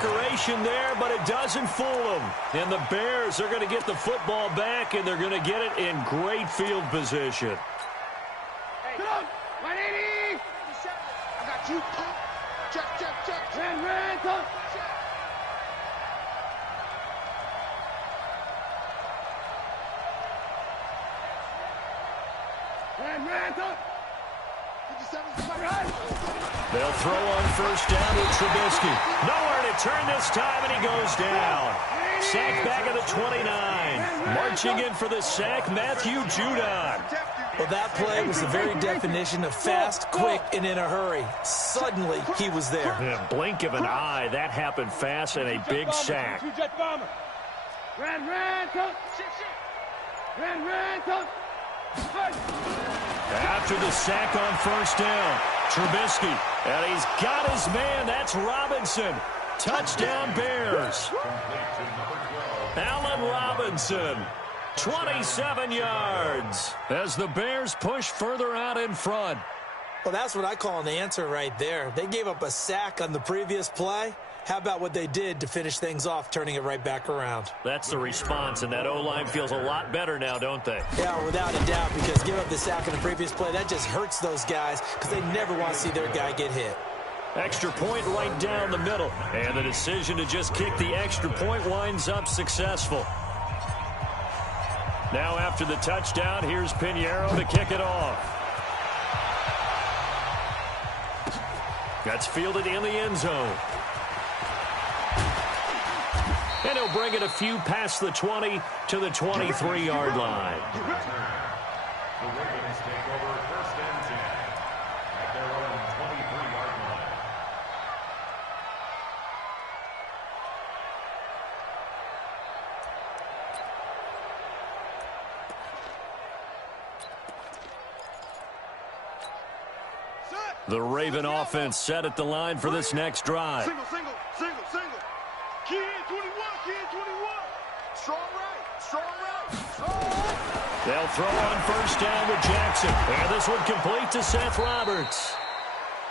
separation there, but it doesn't fool them. And the Bears are going to get the football back, and they're going to get it in great field position. Hey, 180. I got you. Check. Ran, go. Ran, go. 57, right. They'll throw on first down with Trubisky. Nowhere to turn this time, and he goes down. Sack back at the 29. Marching in for the sack, Matthew Judon. Well, that play was the very definition of fast, quick, and in a hurry. Suddenly, he was there. Yeah, blink of an eye, that happened fast, and a big sack. After the sack on first down, Trubisky, and he's got his man. That's Robinson. Touchdown, Bears. Allen Robinson, 27 yards as the Bears push further out in front. Well, that's what I call an answer right there. They gave up a sack on the previous play. How about what they did to finish things off, turning it right back around? That's the response, and that O-line feels a lot better now, don't they? Yeah, without a doubt, because give up the sack on the previous play, that just hurts those guys because they never want to see their guy get hit. Extra point right down the middle, and the decision to just kick the extra point winds up successful. Now after the touchdown, here's Pinheiro to kick it off. That's fielded in the end zone. And he'll bring it a few past the 20 to the 23-yard line. The Ravens take over first and 10 at their own 23-yard line. The Raven offense set at the line for this next drive. Single. Key in 21. Strong right. They'll throw on first down with Jackson. And this one complete to Seth Roberts.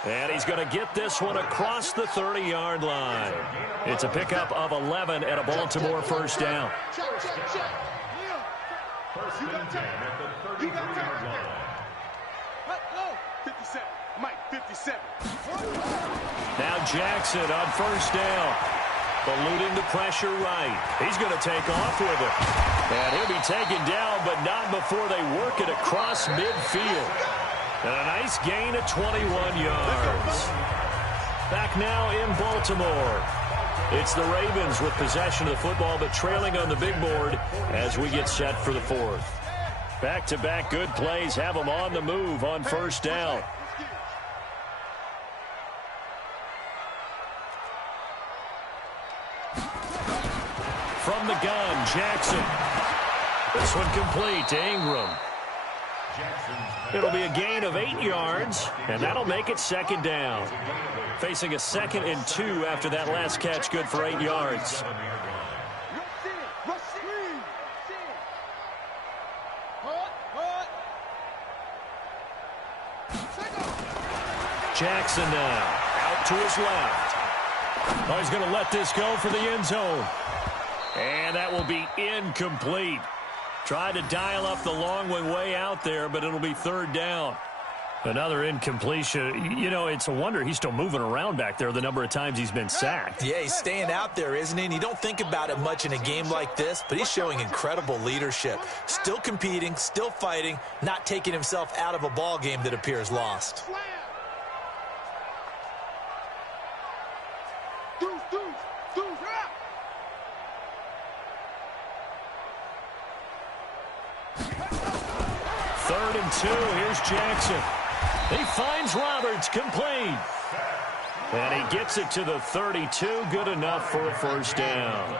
And he's going to get this one across the 30-yard line. It's a pickup of 11 at a Baltimore first down. First and 10 at the 33-yard line. 57. Mike, 57. Now Jackson on first down. Eluding the pressure right. He's going to take off with it. And he'll be taken down, but not before they work it across midfield. And a nice gain of 21 yards. Back now in Baltimore. It's the Ravens with possession of the football, but trailing on the big board as we get set for the fourth. Back-to-back good plays have them on the move on first down. From the gun, Jackson. This one complete to Ingram. It'll be a gain of 8 yards, and that'll make it second down. Facing a 2nd and 2 after that last catch, good for 8 yards. Jackson now, out to his left. Oh, he's going to let this go for the end zone. And that will be incomplete. Tried to dial up the long one way out there, but it'll be third down. Another incompletion. You know, it's a wonder he's still moving around back there the number of times he's been sacked. Yeah, he's staying out there, isn't he? And you don't think about it much in a game like this, but he's showing incredible leadership. Still competing, still fighting, not taking himself out of a ball game that appears lost. Third and 2, here's Jackson. He finds Roberts, complete. And he gets it to the 32, good enough for a first down.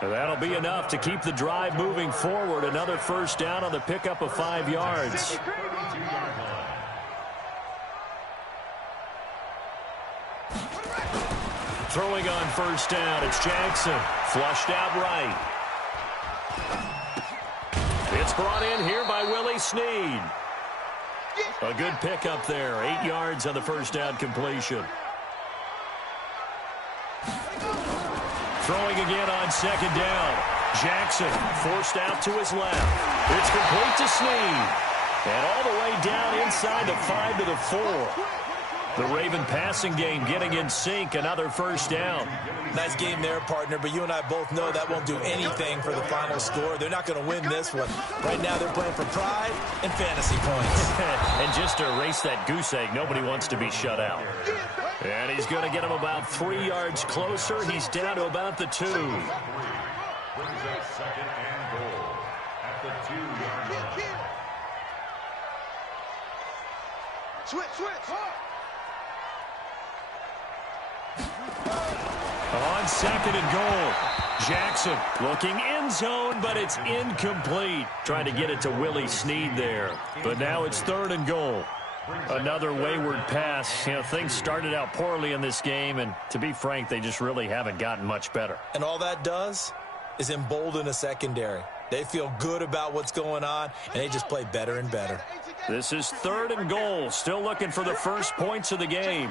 And that'll be enough to keep the drive moving forward. Another first down on the pickup of 5 yards. Throwing on first down, it's Jackson. Flushed out right. It's brought in here by Willie Snead. A good pickup there. 8 yards on the first down completion. Throwing again on second down. Jackson forced out to his left. It's complete to Snead. And all the way down inside the 5 to the 4. The Raven passing game getting in sync. Another first down. Nice game there, partner, but you and I both know that won't do anything for the final score. They're not going to win this one. Right now they're playing for pride and fantasy points. And just to erase that goose egg, nobody wants to be shut out. And he's going to get him about 3 yards closer. He's down to about the 2. Brings up second and goal at the 2-yard line. Switch. On second and goal, Jackson looking end zone, but it's incomplete. Trying to get it to Willie Snead there. But now it's 3rd and goal. Another wayward pass. You know, things started out poorly in this game, and to be frank, they just really haven't gotten much better. And all that does is embolden a secondary. They feel good about what's going on, and they just play better and better. This is 3rd and goal. Still looking for the first points of the game.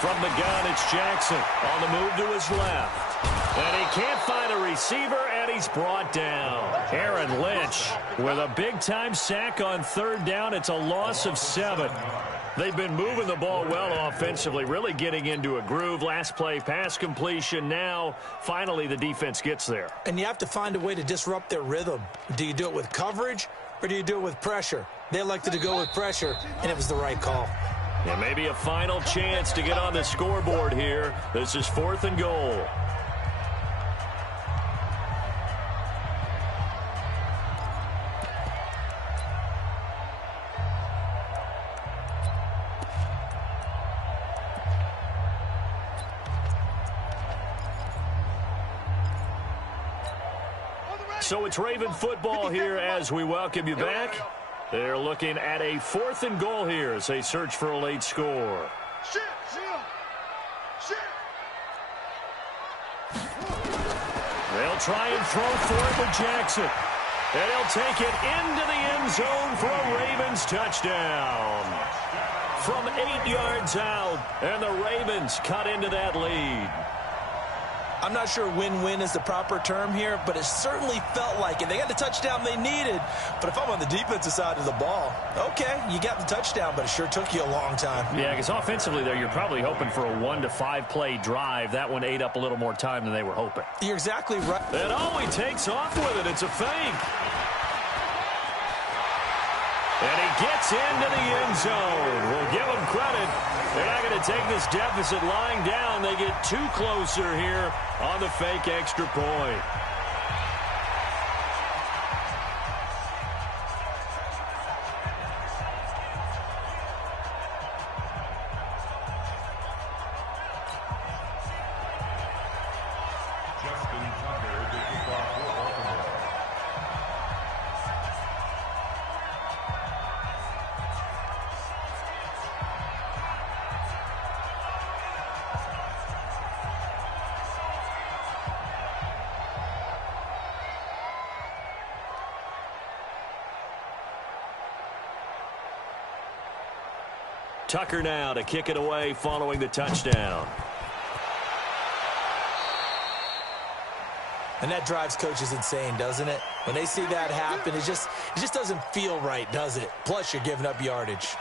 From the gun, it's Jackson on the move to his left. And he can't find a receiver, and he's brought down. Aaron Lynch with a big-time sack on 3rd down. It's a loss of 7. They've been moving the ball well offensively, really getting into a groove. Last play, pass completion. Now, finally, the defense gets there. And you have to find a way to disrupt their rhythm. Do you do it with coverage, or do you do it with pressure? They elected to go with pressure, and it was the right call. And maybe a final chance to get on the scoreboard here. This is 4th and goal. So it's Raven football here as we welcome you back. They're looking at a 4th and goal here as they search for a late score. They'll try and throw for it with Jackson. And he'll take it into the end zone for a Ravens touchdown. From 8 yards out, and the Ravens cut into that lead. I'm not sure win-win is the proper term here, but it certainly felt like it. They got the touchdown they needed, but if I'm on the defensive side of the ball, okay, you got the touchdown, but it sure took you a long time. Yeah, because offensively there, you're probably hoping for a 1 to 5 play drive. That one ate up a little more time than they were hoping. You're exactly right. And he takes off with it. It's a fake. And he gets into the end zone. We'll give him credit. They're not going to take this deficit lying down. They get 2 closer here on the fake extra point. Tucker now to kick it away following the touchdown. And that drives coaches insane, doesn't it? When they see that happen, it just doesn't feel right, does it? Plus, you're giving up yardage.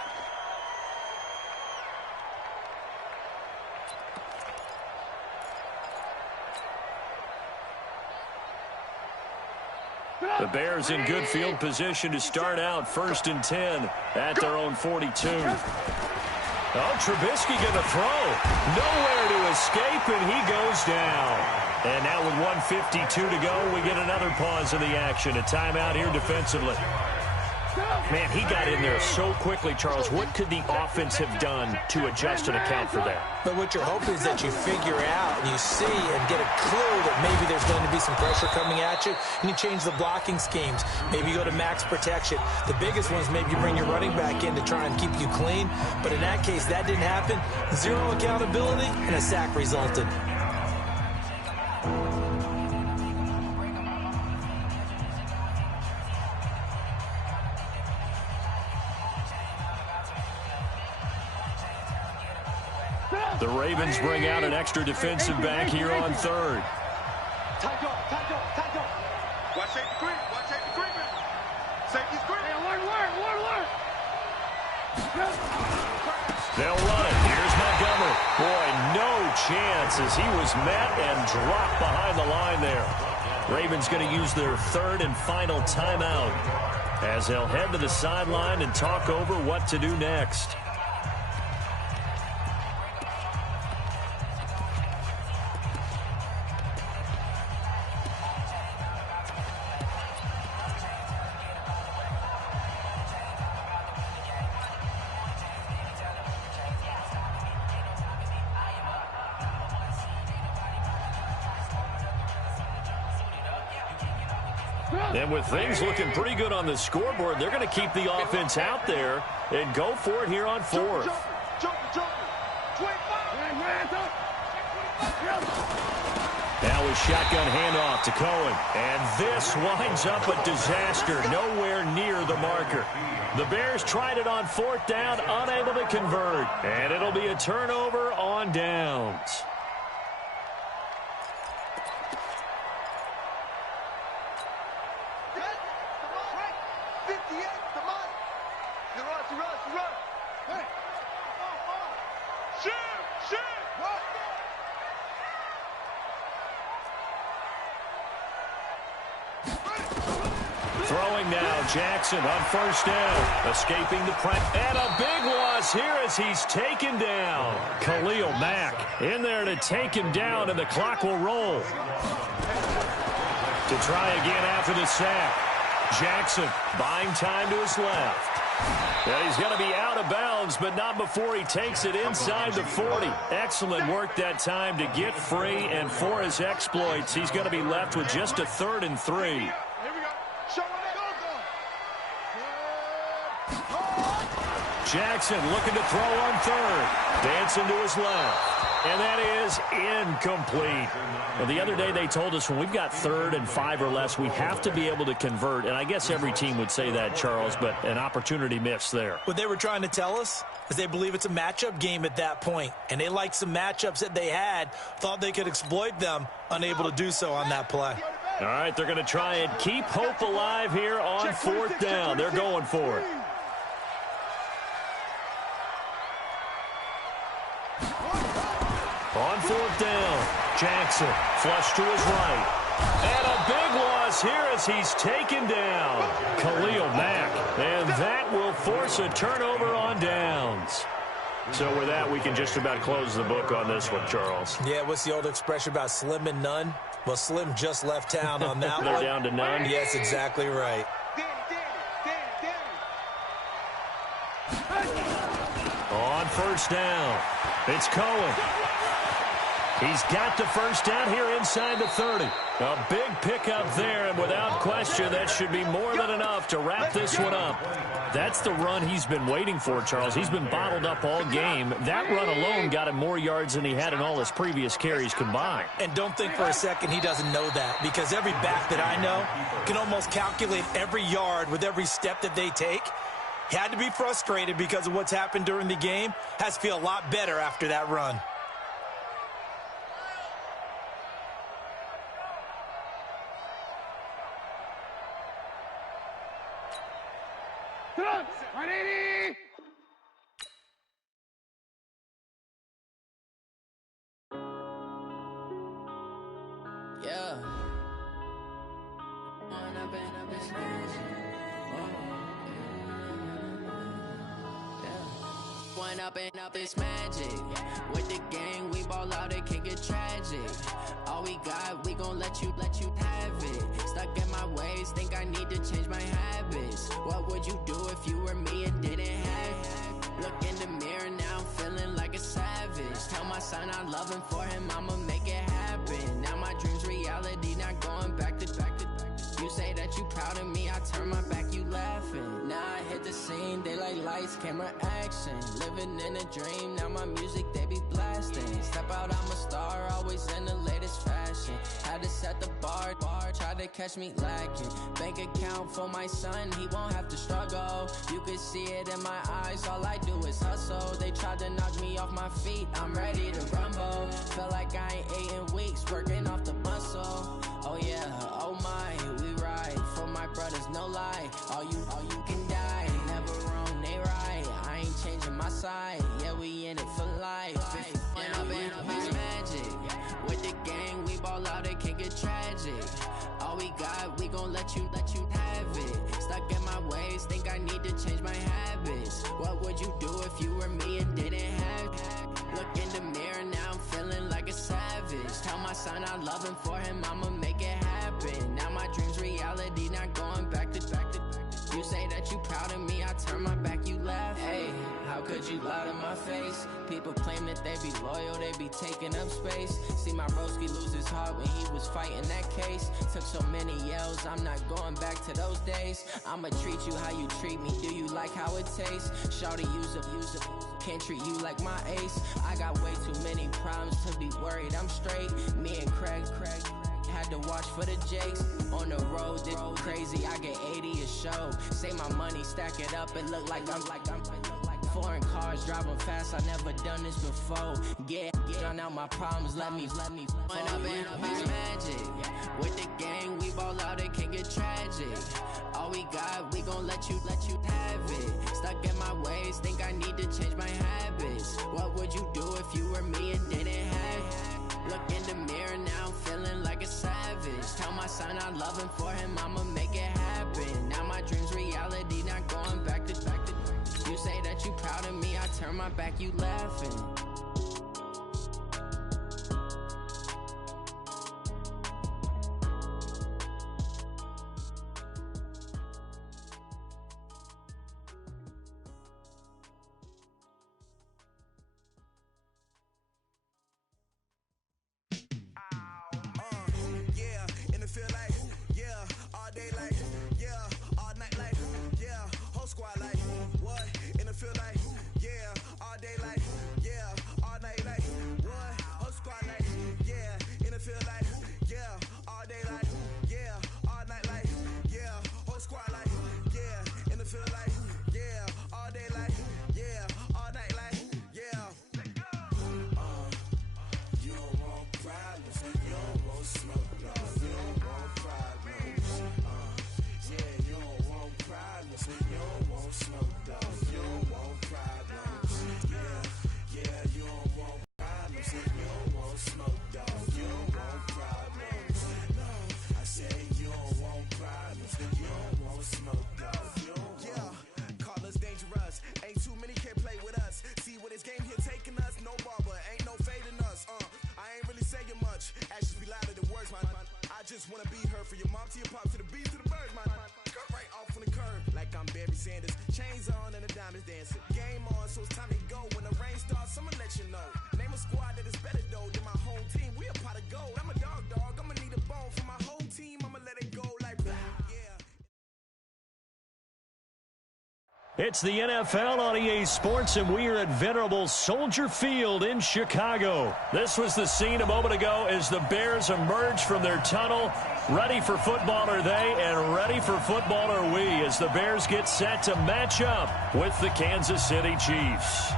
The Bears in good field position to start out 1st and 10 at their own 42. Oh, Trubisky going to throw. Nowhere to escape, and he goes down. And now with 1:52 to go, we get another pause in the action. A timeout here defensively. Man, he got in there so quickly, Charles. What could the offense have done to adjust and account for that? But what you're hoping is that you figure out and you see and get a clue that maybe there's going to be some pressure coming at you, and you change the blocking schemes. Maybe you go to max protection. The biggest one is maybe you bring your running back in to try and keep you clean. But in that case, that didn't happen. 0 accountability, and a sack resulted. The Ravens bring out an extra defensive back here on third. Watch safety creep. Watch safety creeping. Safety's creeping. Alert. They'll run it. Here's Montgomery. Boy, no chance as he was met and dropped behind the line there. Ravens going to use their third and final timeout as they'll head to the sideline and talk over what to do next. And with things looking pretty good on the scoreboard, they're going to keep the offense out there and go for it here on fourth. Now a shotgun handoff to Cohen. And this winds up a disaster, nowhere near the marker. The Bears tried it on fourth down, unable to convert. And it'll be a turnover on downs. Throwing now, Jackson on first down. Escaping the press. And a big loss here as he's taken down. Khalil Mack in there to take him down, and the clock will roll. To try again after the sack. Jackson buying time to his left. And he's going to be out of bounds, but not before he takes it inside the 40. Excellent work that time to get free, and for his exploits, he's going to be left with just a 3rd and 3. Jackson looking to throw on third. Dancing to his left. And that is incomplete. Well, the other day they told us when we've got 3rd and 5 or less, we have to be able to convert. And I guess every team would say that, Charles, but an opportunity missed there. What they were trying to tell us is they believe it's a matchup game at that point. And they liked some matchups that they had, thought they could exploit them, unable to do so on that play. All right, they're going to try and keep hope alive here on 4th down. They're going for it. On 4th down, Jackson flush to his right. And a big loss here as he's taken down. Khalil Mack. And that will force a turnover on downs. So with that, we can just about close the book on this one, Charles. Yeah, what's the old expression about slim and none? Well, Slim just left town on that one. They're down to none? Yes, exactly right. On 1st down, it's Cohen. He's got the first down here inside the 30. A big pickup there, and without question, that should be more than enough to wrap this one up. That's the run he's been waiting for, Charles. He's been bottled up all game. That run alone got him more yards than he had in all his previous carries combined. And don't think for a second he doesn't know that, because every back that I know can almost calculate every yard with every step that they take. He had to be frustrated because of what's happened during the game. Has to feel a lot better after that run. Yeah. One up and up is magic. With the gang, we ball out, it can get tragic. All we got, we gon' let you have it. Stuck in my ways, think I need to change my habits. What would you do if you were me and didn't have it? Look in the mirror, now I'm feeling like a savage. Tell my son I love him, for him I'ma make it happen. Now my dream's reality, not going back to. You say that you proud of me, I turn my back, you laughing. Now I hit the scene, they like lights, camera, action. Living in a dream, now my music, they be blasting. Step out, I'm a star, always in the latest fashion. Had to set the bar, try to catch me lacking. Bank account for my son, he won't have to struggle. You can see it in my eyes, all I do is hustle. They tried to knock me off my feet, I'm ready to rumble. Feel like I ain't ate in weeks, working off the muscle. Oh yeah, oh my, we ride for my brothers, no lie. All you can die, never wrong, they right. I ain't changing my side, yeah, we in it for life. When I've been magic, with the gang, we ball out, it can get tragic. All we got, we gon' let you have it. Stuck in my ways, think I need to change my habits. What would you do if you were me and didn't have it? Look in the mirror, now I'm feeling like a savage. Tell my son I love him, for him I'ma make it happen. Now my dream's reality, not going back to. You say that you proud of me, I turn my back, you laugh. Hey, how could you lie to my face? People claim that they be loyal, they be taking up space. See my broski lose his heart when he was fighting that case. Took so many yells, I'm not going back to those days. I'ma treat you how you treat me, do you like how it tastes? Shawty, use up, can't treat you like my ace. I got way too many problems to be worried, I'm straight. Me and Craig had to watch for the Jakes. On the road, this crazy, I get 80 a show. Say my money, stack it up, it look like I'm foreign cars, driving fast, I never done this before. Drown out my problems, let me When I've been magic, with the gang, we ball out, it can get tragic. All we got, we gon' let you have it. Stuck in my ways, think I need to change my habits. What would you do if you were me and didn't have it? Look in the mirror, now I'm feeling like a savage. Tell my son I love him, for him I'ma make it happen. Now my dream's reality, not going back to. You say that you proud of me, I turn my back, you laughing. It's the NFL on EA Sports, and we are at venerable Soldier Field in Chicago. This was the scene a moment ago as the Bears emerged from their tunnel. Ready for football are they, and ready for football are we, as the Bears get set to match up with the Kansas City Chiefs.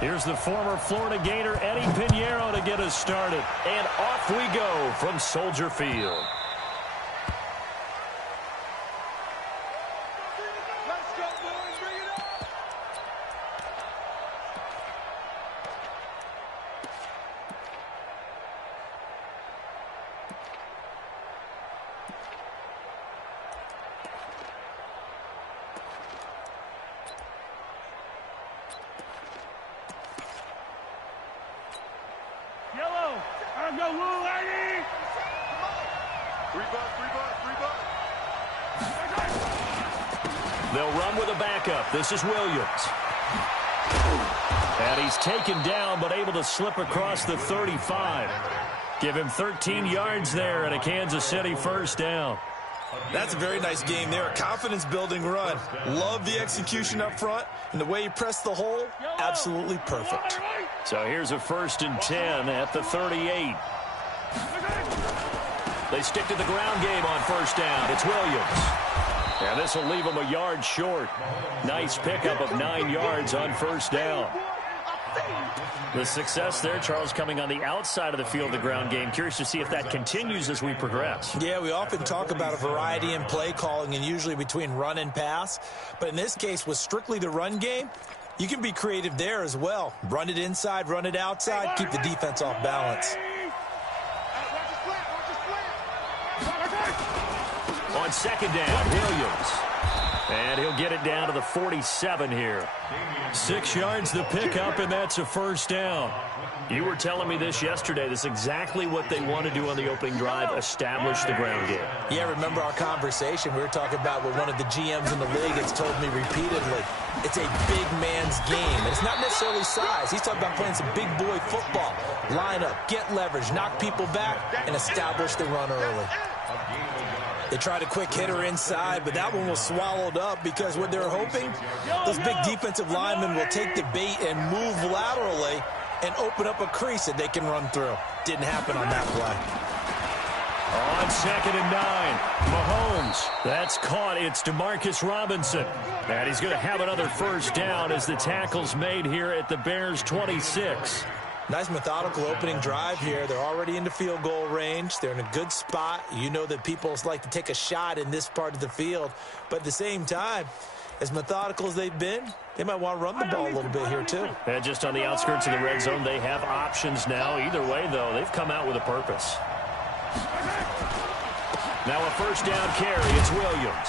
Here's the former Florida Gator, Eddie Pinheiro, to get us started. And off we go from Soldier Field. Let's go, boys. Bring it up. Yellow, I'm the Woo lady. 3 bucks. They'll run with a backup. This is Williams. And he's taken down, but able to slip across the 35. Give him 13 yards there and a Kansas City first down. That's a very nice game there. A confidence-building run. Love the execution up front, and the way he pressed the hole, absolutely perfect. So here's a 1st and 10 at the 38. They stick to the ground game on 1st down. It's Williams. And this will leave him a yard short. Nice pickup of 9 yards on 1st down. The success there, Charles, coming on the outside of the field, the ground game. Curious to see if that continues as we progress. Yeah, we often talk about a variety in play calling and usually between run and pass. But in this case, with strictly the run game, you can be creative there as well. Run it inside, run it outside, keep the defense off balance. On 2nd down, Williams. And he'll get it down to the 47 here. 6 yards the pickup, and that's a 1st down. You were telling me this yesterday. This is exactly what they want to do on the opening drive, establish the ground game. Yeah, remember our conversation. We were talking about what one of the GMs in the league has told me repeatedly. It's a big man's game. And it's not necessarily size. He's talking about playing some big boy football. Line up, get leverage, knock people back, and establish the run early. They tried a quick hitter inside, but that one was swallowed up because what they're hoping, those big defensive linemen will take the bait and move laterally and open up a crease that they can run through. Didn't happen on that play. On 2nd and 9, Mahomes. That's caught. It's Demarcus Robinson. And he's going to have another 1st down as the tackle's made here at the Bears' 26. Nice methodical opening drive here. They're already into field goal range. They're in a good spot. You know that people like to take a shot in this part of the field. But at the same time, as methodical as they've been, they might want to run the ball a little bit here too. And just on the outskirts of the red zone, they have options now. Either way, though, they've come out with a purpose. Now a 1st down carry. It's Williams.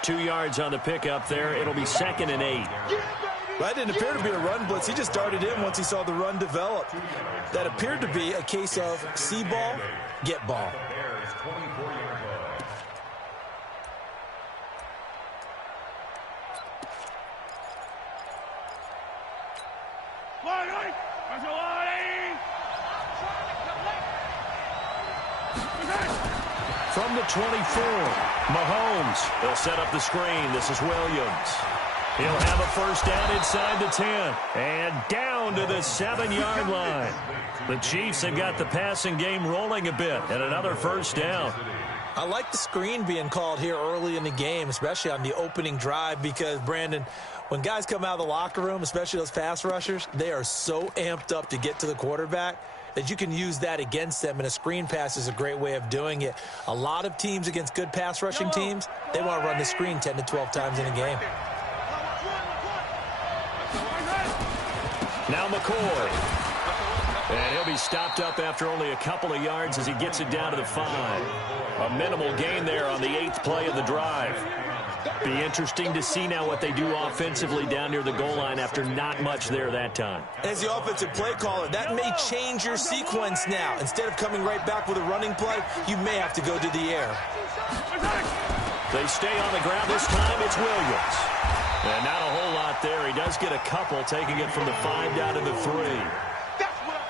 2 yards on the pickup there. It'll be 2nd and 8. That didn't appear to be a run blitz. He just darted in once he saw the run develop. That appeared to be a case of see ball, get ball. From the 24, Mahomes. They'll set up the screen. This is Williams. He'll have a 1st down inside the 10. And down to the 7-yard line. The Chiefs have got the passing game rolling a bit. And another 1st down. I like the screen being called here early in the game, especially on the opening drive, because, Brandon, when guys come out of the locker room, especially those pass rushers, they are so amped up to get to the quarterback that you can use that against them, and a screen pass is a great way of doing it. A lot of teams against good pass rushing teams, they want to run the screen 10 to 12 times in a game. Now McCoy. And he'll be stopped up after only a couple of yards as he gets it down to the 5. A minimal gain there on the 8th play of the drive. Be interesting to see now what they do offensively down near the goal line after not much there that time. As the offensive play caller, that may change your sequence now. Instead of coming right back with a running play, you may have to go to the air. They stay on the ground. This time it's Williams. And not a whole lot there. He does get a couple, taking it from the 5 down to the 3.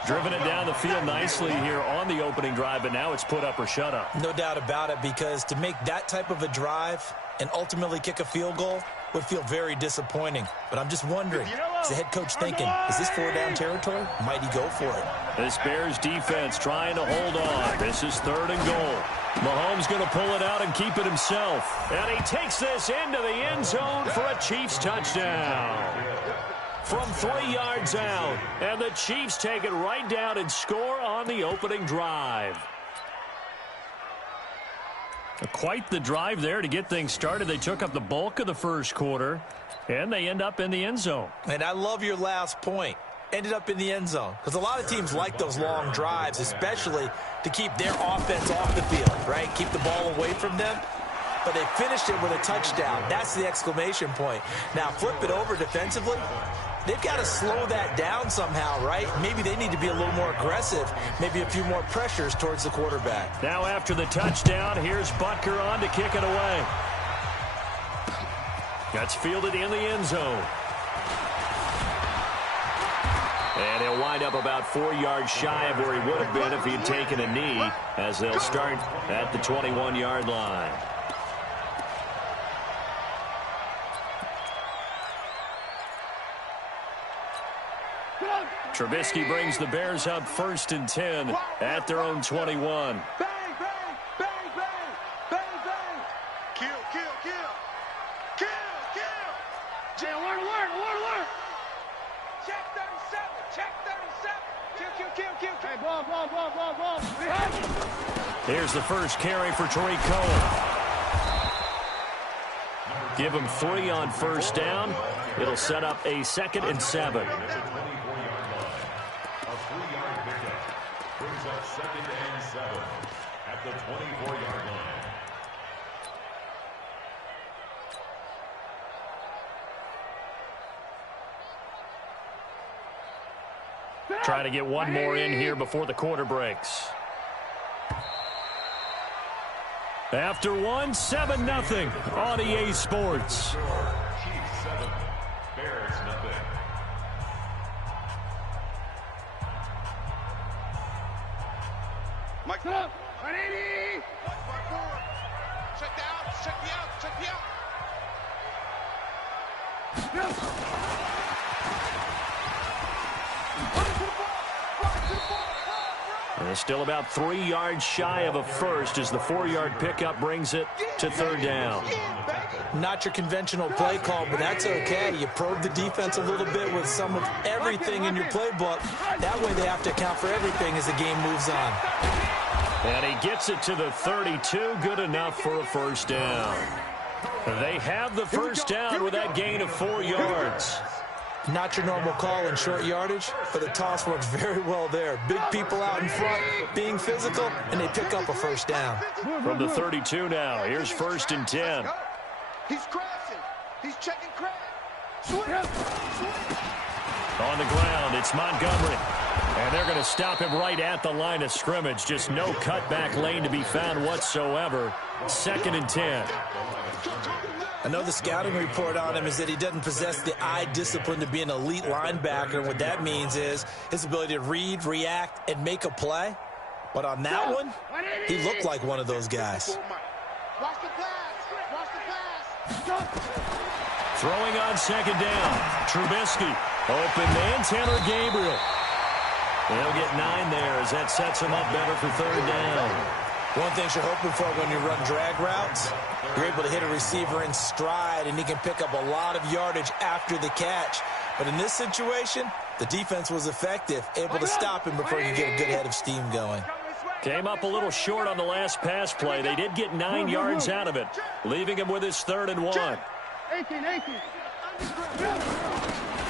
Driven it down the field nicely here on the opening drive, but now it's put up or shut up. No doubt about it, because to make that type of a drive and ultimately kick a field goal would feel very disappointing. But I'm just wondering, is the head coach thinking, is this 4-down territory? Might he go for it? This Bears defense trying to hold on. This is 3rd and goal. Mahomes going to pull it out and keep it himself. And he takes this into the end zone for a Chiefs touchdown. From 3 yards out. And the Chiefs take it right down and score on the opening drive. Quite the drive there to get things started. They took up the bulk of the first quarter, and they end up in the end zone. And I love your last point. Ended up in the end zone. Because a lot of teams like those long drives, especially to keep their offense off the field, right? Keep the ball away from them. But they finished it with a touchdown. That's the exclamation point. Now, flip it over defensively. They've got to slow that down somehow, right? Maybe they need to be a little more aggressive. Maybe a few more pressures towards the quarterback. Now after the touchdown, here's Butker on to kick it away. That's fielded in the end zone. And he'll wind up about 4 yards shy of where he would have been if he had taken a knee, as they'll start at the 21-yard line. Trubisky brings the Bears up 1st and 10 at their own 21. Bang, bang, bang, bang, bang, bang. Kill, kill, kill. Kill, kill. Alert. Check 37, check 37. Kill. Hey, ball. Here's the first carry for Tariq Cohen. Give him 3 on 1st down. It'll set up a 2nd and 7. Brings up 2nd and 7 at the 24-yard line. Trying to get one more in here before the quarter breaks. After one, 7-0 on EA Sports. Chiefs 7, Bears nothing. Mike up. 180. Check the out. And it's still about 3 yards shy of a first as the 4-yard pickup brings it to 3rd down. Not your conventional play call, but that's okay. You probe the defense a little bit with some of everything in your playbook. That way they have to account for everything as the game moves on. And he gets it to the 32, good enough for a 1st down. They have the 1st down with that gain of 4 yards. Not your normal call in short yardage, but the toss works very well there. Big people out in front, being physical, and they pick up a 1st down. From the 32 now, here's 1st and 10. He's crashing. He's checking crash. Swing. On the ground, it's Montgomery. And they're going to stop him right at the line of scrimmage. Just no cutback lane to be found whatsoever. 2nd and 10. I know the scouting report on him is that he doesn't possess the eye discipline to be an elite linebacker. And what that means is his ability to read, react, and make a play. But on that one, he looked like one of those guys. Watch the pass. Throwing on 2nd down. Trubisky. Open man, Taylor Gabriel. They'll get 9 there as that sets him up better for 3rd down. One thing you're hoping for when you run drag routes, you're able to hit a receiver in stride, and he can pick up a lot of yardage after the catch. But in this situation, the defense was effective, able to stop him before he could get a good head of steam going. Came up a little short on the last pass play. They did get 9 yards out of it, leaving him with his 3rd and 1. 18.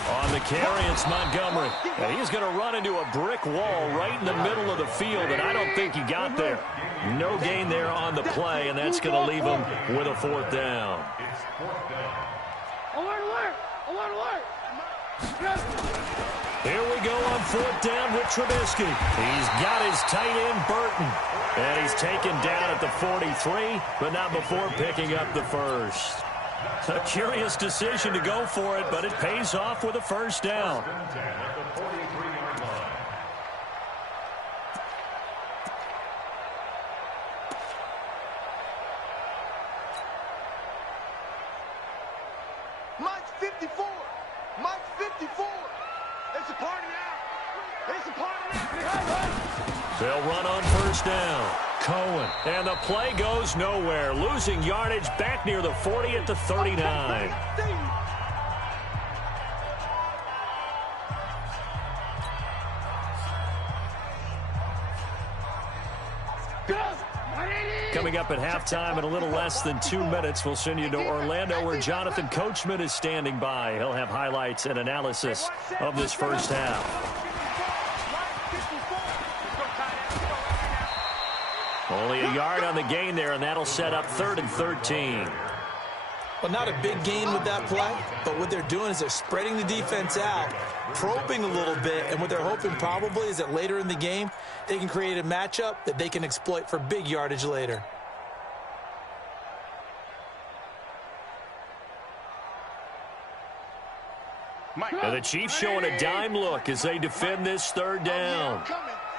On the carry, it's Montgomery. And he's going to run into a brick wall right in the middle of the field, and I don't think he got there. No gain there on the play, and that's going to leave him with a 4th down. It's 4th down. Alert. Here we go on 4th down with Trubisky. He's got his tight end, Burton. And he's taken down at the 43, but not before picking up the 1st. A curious decision to go for it, but it pays off with a 1st down. 1st and 10 at the 43-yard line. Mike's 54. It's a party now. They'll run on 1st down. Cohen. And the play goes nowhere. Losing yardage back near the 40 at the 39. Coming up at halftime in a little less than 2 minutes, we'll send you to Orlando where Jonathan Coachman is standing by. He'll have highlights and analysis of this 1st half. Only a yard on the gain there, and that'll set up 3rd and 13. Well, not a big gain with that play, but what they're doing is they're spreading the defense out, probing a little bit, and what they're hoping probably is that later in the game, they can create a matchup that they can exploit for big yardage later. And the Chiefs showing a dime look as they defend this third down. Oh,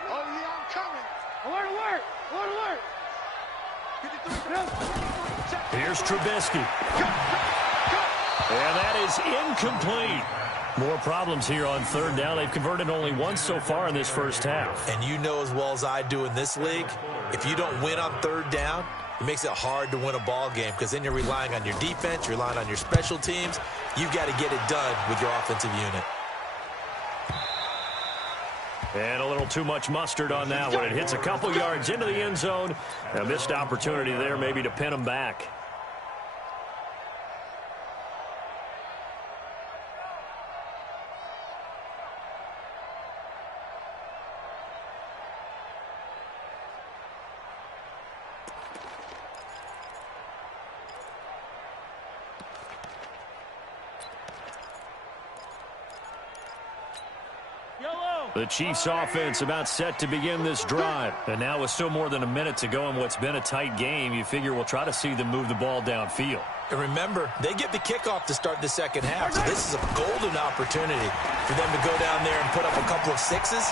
yeah, I'm coming. Alert, alert, alert, alert. Here's Trubisky. And that is incomplete. More problems here on third down. They've converted only once so far in this first half. And you know as well as I do in this league, if you don't win on third down, it makes it hard to win a ball game because then you're relying on your defense, you're relying on your special teams. You've got to get it done with your offensive unit. And a little too much mustard on that one. It hits a couple yards into the end zone. A missed opportunity there maybe to pin them back. The Chiefs offense about set to begin this drive. And now with still more than a minute to go in what's been a tight game, you figure we'll try to see them move the ball downfield. And remember, they get the kickoff to start the second half. So this is a golden opportunity for them to go down there and put up a couple of sixes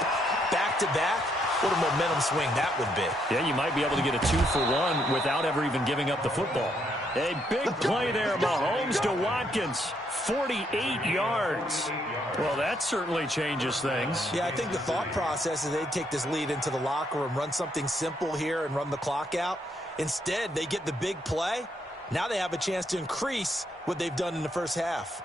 back-to-back. What a momentum swing that would be. Yeah, you might be able to get a 2-for-1 without ever even giving up the football. A big play there, Mahomes to Watkins. 48 yards. Well, that certainly changes things. Yeah, I think the thought process is they'd take this lead into the locker room, run something simple here and run the clock out. Instead, they get the big play. Now they have a chance to increase what they've done in the first half.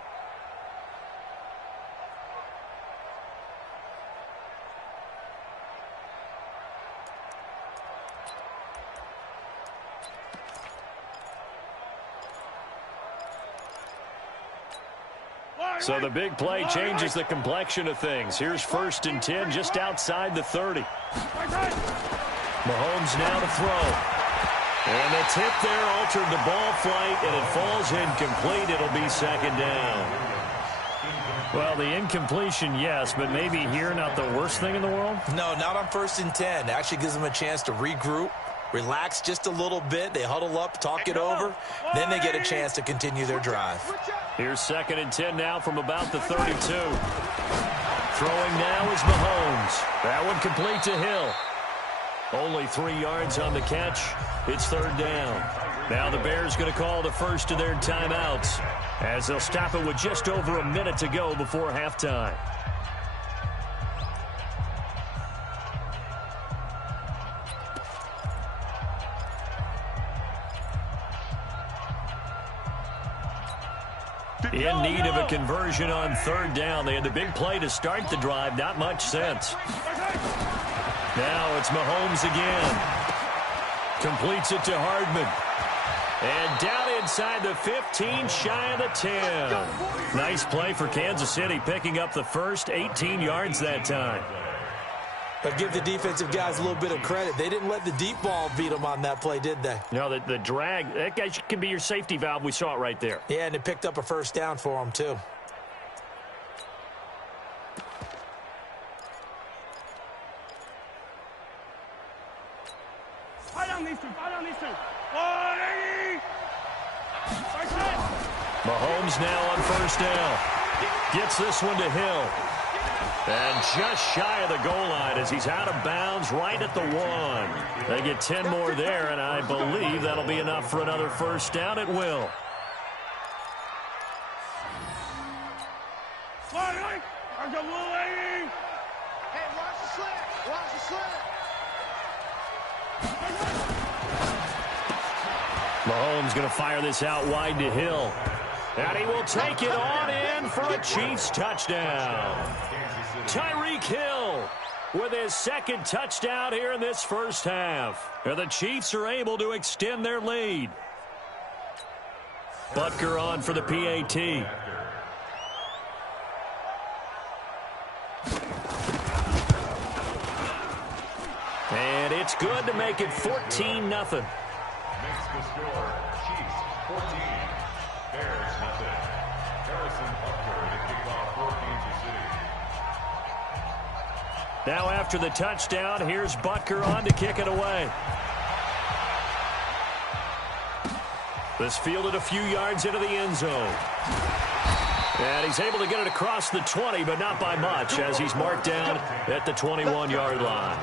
So the big play changes the complexion of things. Here's 1st and 10 just outside the 30. Mahomes now to throw. And the tip there altered the ball flight, and it falls incomplete. It'll be 2nd down. Well, the incompletion, yes, but maybe here not the worst thing in the world? No, not on 1st and 10. It actually gives them a chance to regroup, relax just a little bit. They huddle up, talk it over. Then they get a chance to continue their drive. Here's 2nd and 10 now from about the 32. Throwing now is Mahomes. That one complete to Hill. Only 3 yards on the catch. It's 3rd down. Now the Bears going to call the first of their timeouts as they'll stop it with just over a minute to go before halftime. In need of a conversion on 3rd down. They had the big play to start the drive. Not much sense. Now it's Mahomes again. Completes it to Hardman. And down inside the 15, shy of the 10. Nice play for Kansas City, picking up the first 18 yards that time. But give the defensive guys a little bit of credit. They didn't let the deep ball beat them on that play, did they? No, the drag, that guy can be your safety valve. We saw it right there. Yeah, and it picked up a 1st down for them, too. Mahomes now on 1st down. Gets this one to Hill. And just shy of the goal line as he's out of bounds right at the 1. They get 10 more there, and I believe that'll be enough for another 1st down. It will. Hey, watch the slant. Watch the slant. Mahomes going to fire this out wide to Hill. And he will take it on in for a Chiefs touchdown. Tyreek Hill with his 2nd touchdown here in this first half. And the Chiefs are able to extend their lead. Butker on for the PAT. And it's good to make it 14-0. Makes the score Chiefs 14, Bears nothing. Harrison Butker to kick off for Kansas City. Now after the touchdown, here's Butker on to kick it away. This fielded a few yards into the end zone. And he's able to get it across the 20, but not by much, as he's marked down at the 21-yard line.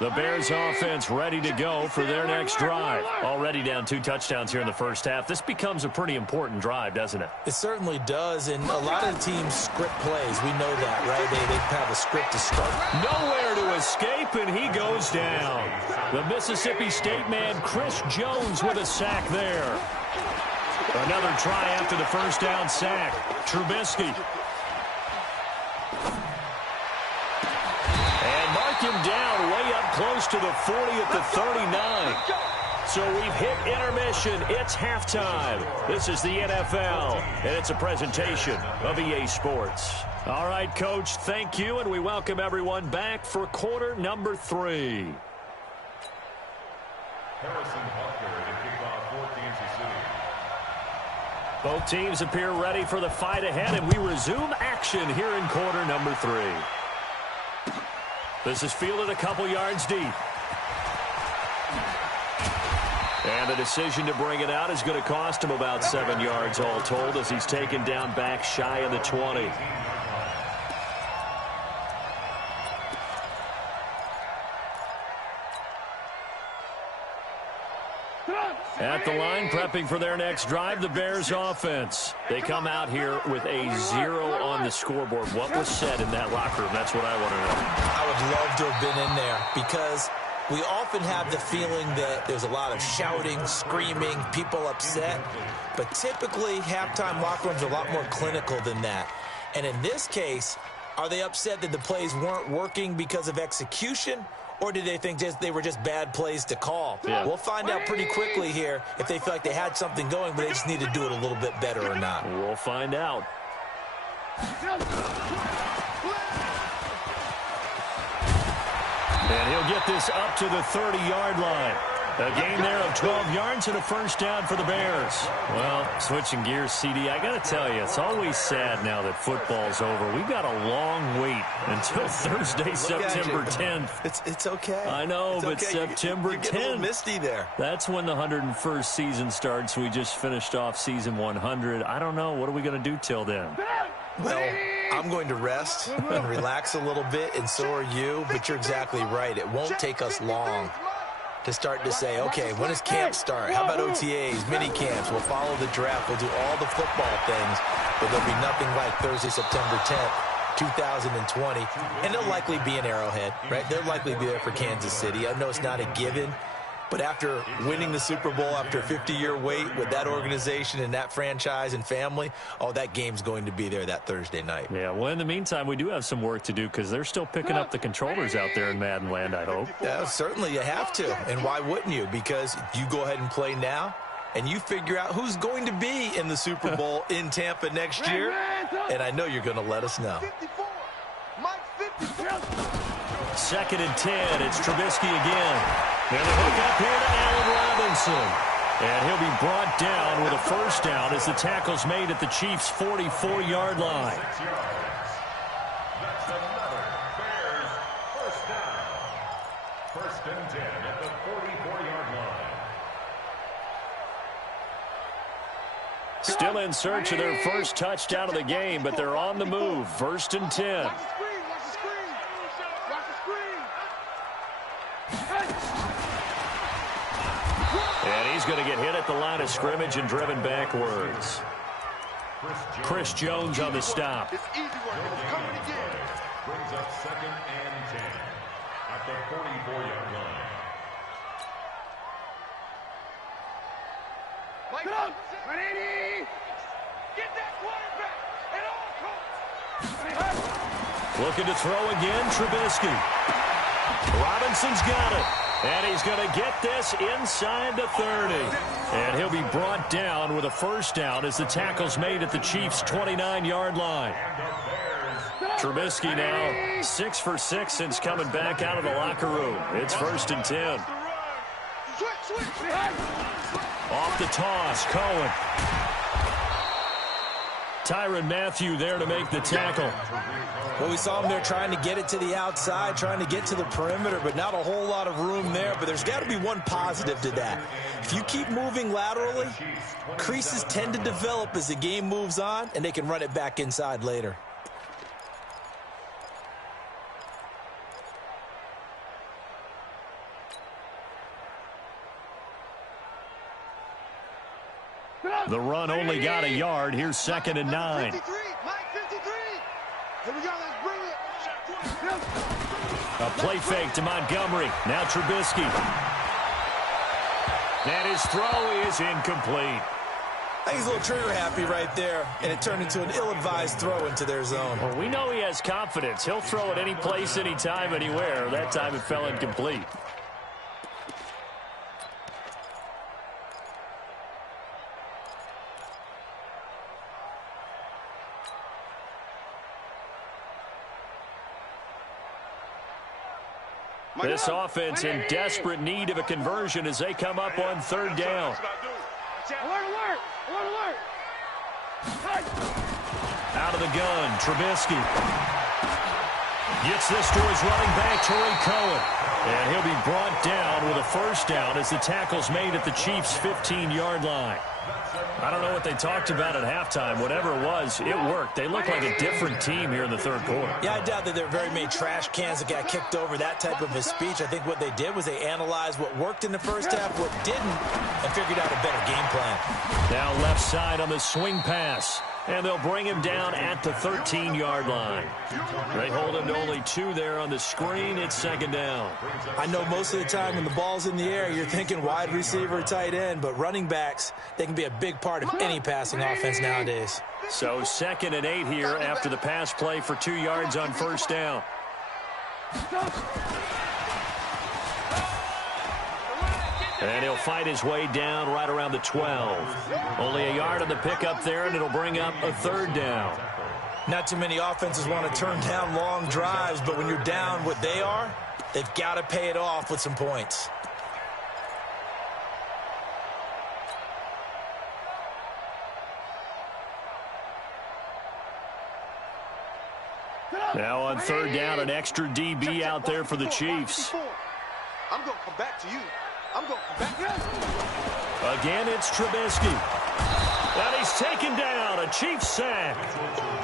The Bears offense ready to go for their next drive. Already down 2 touchdowns here in the first half. This becomes a pretty important drive, doesn't it? It certainly does, and a lot of teams script plays. We know that, right? They have a script to start. Nowhere to escape, and he goes down. The Mississippi State man, Chris Jones, with a sack there. Another try after the first down sack. Trubisky. Him down way up close to the 40 at the 39. So we've hit intermission. It's halftime. This is the NFL, and it's a presentation of EA Sports. All right, Coach, thank you, and we welcome everyone back for quarter number 3. Harrison Butker to kick off for Kansas City. Both teams appear ready for the fight ahead, and we resume action here in quarter number 3. This is fielded a couple yards deep. And the decision to bring it out is going to cost him about 7 yards all told, as he's taken down back shy of the 20. At the line, prepping for their next drive, the Bears offense. They come out here with a 0 on the scoreboard. What was said in that locker room? That's what I want to know. I would love to have been in there, because we often have the feeling that there's a lot of shouting, screaming, people upset. But typically, halftime locker rooms are a lot more clinical than that. And in this case, are they upset that the plays weren't working because of execution? Or did they think they were just bad plays to call? Yeah. We'll find out pretty quickly here if they feel like they had something going, but they just need to do it a little bit better or not. We'll find out. And he'll get this up to the 30-yard line. A gain there of 12 yards and a first down for the Bears. Well, switching gears, CD, I got to tell you, it's always sad now that football's over. We've got a long wait until Thursday, September 10th. It's okay. I know, it's but okay. September 10th. You get a little misty there. That's when the 101st season starts. We just finished off season 100. I don't know. What are we going to do till then? Well, I'm going to rest and relax a little bit, and so are you. But you're exactly right. It won't take us long to start to say, okay, when does camp start? How about OTAs, mini camps? We'll follow the draft. We'll do all the football things, but there'll be nothing like Thursday, September 10th, 2020. And they'll likely be in Arrowhead, right? They'll likely be there for Kansas City. I know it's not a given, but after winning the Super Bowl, after a 50-year wait with that organization and that franchise and family, oh, that game's going to be there that Thursday night. Yeah, well, in the meantime, we do have some work to do because they're still picking up the controllers out there in Madden land, I hope. Yeah, certainly you have to. And why wouldn't you? Because you go ahead and play now, and you figure out who's going to be in the Super Bowl in Tampa next year, and I know you're going to let us know. 2nd and 10. It's Trubisky again. And the hook up here to Allen Robinson. And he'll be brought down with a first down as the tackle's made at the Chiefs' 44-yard line. That's another Bears first down. 1st and 10 at the 44-yard line. Still in search of their first touchdown of the game, but they're on the move. 1st and 10. And he's going to get hit at the line of scrimmage and driven backwards. Chris Jones on the stop. It's easy work. It's coming again. Brings up 2nd and 10 at the 44-yard line. Get up! Ready? Get that quarterback at all costs. Looking to throw again, Trubisky. Robinson's got it. And he's going to get this inside the 30. And he'll be brought down with a first down as the tackle's made at the Chiefs' 29-yard line. Trubisky now 6 for 6 since coming back out of the locker room. It's 1st and 10. Off the toss, Cohen. Tyrann Mathieu there to make the tackle. Well, we saw him there trying to get it to the outside, trying to get to the perimeter, but not a whole lot of room there. But there's got to be one positive to that. If you keep moving laterally, creases tend to develop as the game moves on, and they can run it back inside later. The run only got a yard. Here's 2nd and 9. 53, Mike 53. Here we go, let's bring it. A play fake to Montgomery. Now Trubisky. And his throw is incomplete. I think he's a little trigger happy right there, and it turned into an ill-advised throw into their zone. Well, we know he has confidence. He'll throw it any place, anytime, anywhere. That time it fell incomplete. This offense in desperate need of a conversion as they come up on 3rd down. Alert, alert, alert. Out of the gun, Trubisky. Gets this to his running back, Tariq Cohen. And he'll be brought down with a 1st down as the tackle's made at the Chiefs' 15-yard line. I don't know what they talked about at halftime. Whatever it was, it worked. They look like a different team here in the 3rd quarter. Yeah, I doubt that there are very many trash cans that got kicked over, that type of a speech. I think what they did was they analyzed what worked in the 1st half, what didn't, and figured out a better game plan. Now left side on the swing pass. And they'll bring him down at the 13-yard line. They hold him to only 2 there on the screen. It's 2nd down. I know most of the time when the ball's in the air, you're thinking wide receiver, tight end, but running backs, they can be a big part of any passing offense nowadays. So 2nd and 8 here after the pass play for 2 yards on 1st down. And he'll fight his way down right around the 12. Only a yard on the pickup there, and it'll bring up a 3rd down. Not too many offenses want to turn down long drives, but when you're down what they are, they've got to pay it off with some points. Now on 3rd down, an extra DB out there for the Chiefs. I'm going to come back to you. I'm going to come back. Again, it's Trubisky. And he's taken down. A Chiefs sack.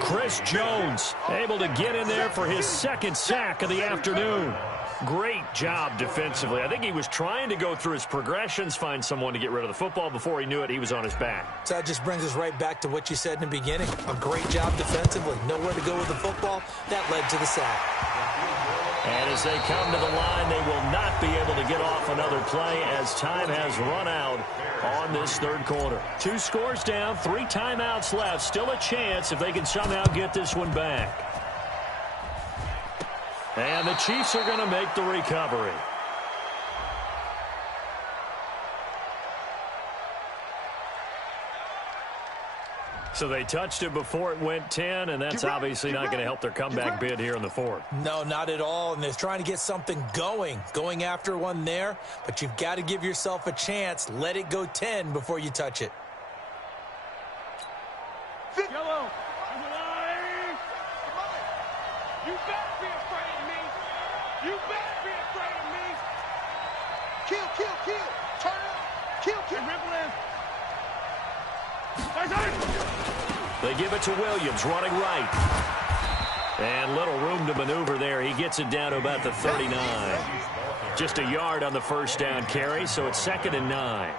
Chris Jones able to get in there for his 2nd sack of the afternoon. Great job defensively. I think he was trying to go through his progressions, find someone to get rid of the football. Before he knew it, he was on his back. So that just brings us right back to what you said in the beginning. A great job defensively. Nowhere to go with the football. That led to the sack. And as they come to the line, they will not be able to get off another play as time has run out on this 3rd quarter. 2 scores down, 3 timeouts left. Still a chance if they can somehow get this one back. And the Chiefs are going to make the recovery. So they touched it before it went 10, and that's obviously not going to help their comeback bid here in the 4th. No, not at all, and they're trying to get something going after one there, but you've got to give yourself a chance. Let it go 10 before you touch it. Yellow. You better be afraid of me. You better be afraid of me. Kill, kill, kill. Turn up. Kill, kill. Ripple in. They give it to Williams, running right. And little room to maneuver there. He gets it down to about the 39. Just a yard on the 1st down carry, so it's 2nd and 9.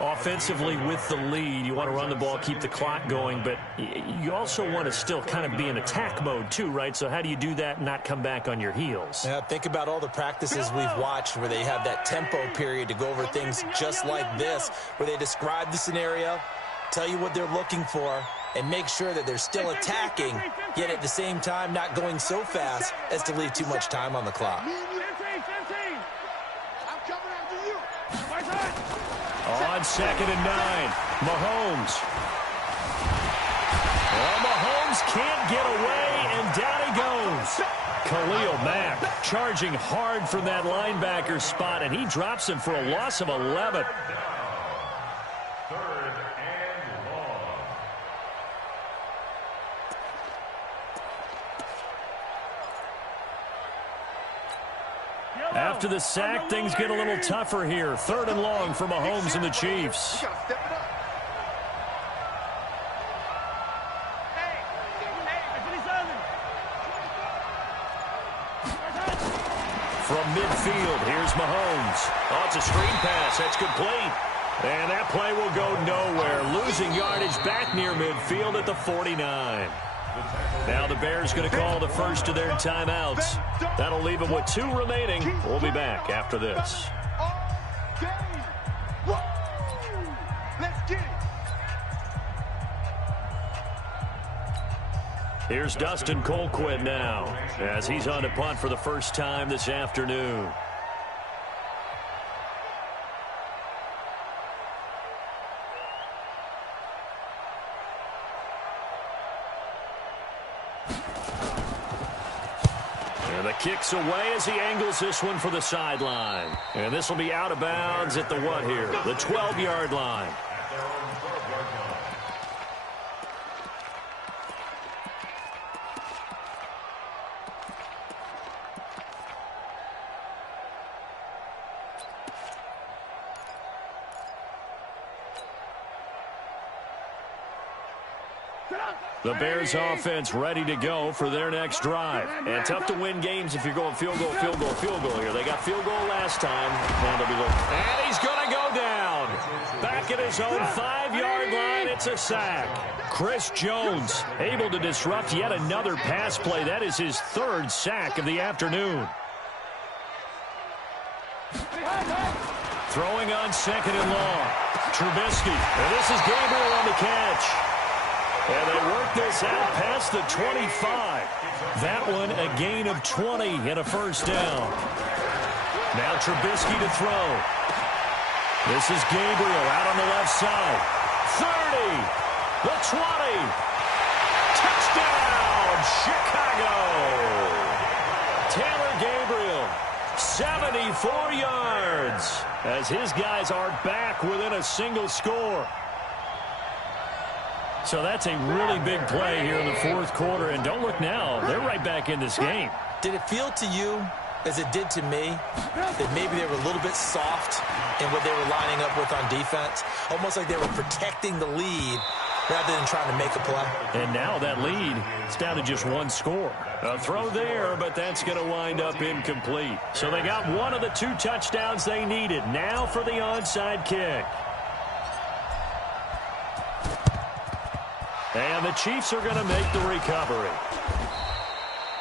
Offensively with the lead, you want to run the ball, keep the clock going, but you also want to still kind of be in attack mode too, right? So how do you do that and not come back on your heels? Yeah, think about all the practices we've watched where they have that tempo period to go over things just like this, where they describe the scenario, tell you what they're looking for, and make sure that they're still attacking, yet at the same time not going so fast as to leave too much time on the clock. 15. I'm coming after you. On 2nd and 9, Mahomes. Well, Mahomes can't get away, and down he goes. Khalil Mack charging hard from that linebacker spot, and he drops him for a loss of 11. after the sack, things get a little tougher here. 3rd and long for Mahomes and the Chiefs. You gotta step it up. From midfield, here's Mahomes. Oh, it's a screen pass. That's complete. And that play will go nowhere. Losing yardage back near midfield at the 49. Now the Bears going to call the first of their timeouts. That'll leave them with 2 remaining. We'll be back after this. Let's get it. Here's Dustin Colquitt now as he's on to punt for the first time this afternoon. And the kick's away as he angles this one for the sideline. And this will be out of bounds at the what here? The 12-yard line. The Bears offense ready to go for their next drive. And tough to win games if you're going field goal, field goal, field goal here. They got field goal last time. And they'll be looking. And he's going to go down. Back at his own 5-yard line, it's a sack. Chris Jones able to disrupt yet another pass play. That is his 3rd sack of the afternoon. Throwing on 2nd and long. Trubisky. And this is Gabriel on the catch. And they work this out past the 25. That one a gain of 20 and a first down. Now Trubisky to throw. This is Gabriel out on the left side. 30. The 20. Touchdown, Chicago. Taylor Gabriel, 74 yards as his guys are back within a single score. So that's a really big play here in the 4th quarter. And don't look now. They're right back in this game. Did it feel to you, as it did to me, that maybe they were a little bit soft in what they were lining up with on defense? Almost like they were protecting the lead rather than trying to make a play. And now that lead is down to just 1 score. A throw there, but that's going to wind up incomplete. So they got one of the 2 touchdowns they needed. Now for the onside kick. And the Chiefs are going to make the recovery.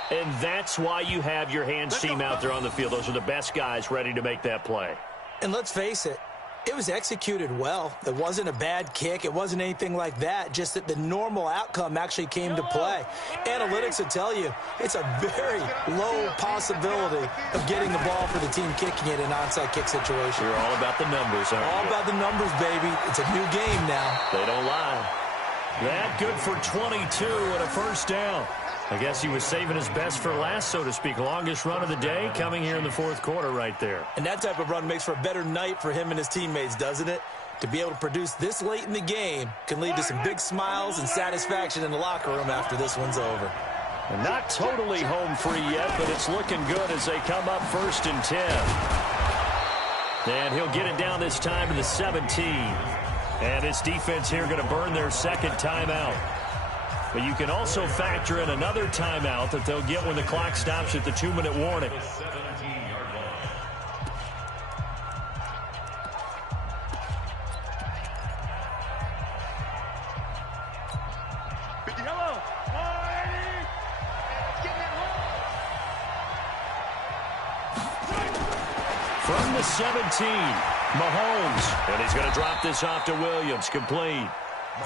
And that's why you have your hands team out there on the field. Those are the best guys ready to make that play. And let's face it, it was executed well. It wasn't a bad kick. It wasn't anything like that. Just that the normal outcome actually came to play. Analytics will tell you it's a very low possibility of getting the ball for the team kicking it in an onside kick situation. You're all about the numbers, aren't you? All about the numbers, baby. It's a new game now. They don't lie. That good for 22 and a first down. I guess he was saving his best for last, so to speak. Longest run of the day coming here in the 4th quarter right there. And that type of run makes for a better night for him and his teammates, doesn't it? To be able to produce this late in the game can lead to some big smiles and satisfaction in the locker room after this one's over. And not totally home free yet, but it's looking good as they come up 1st and 10. And he'll get it down this time to the 17. And his defense here going to burn their 2nd timeout. But you can also factor in another timeout that they'll get when the clock stops at the 2-minute warning. From the 17, Mahomes. And he's going to drop this off to Williams. Complete.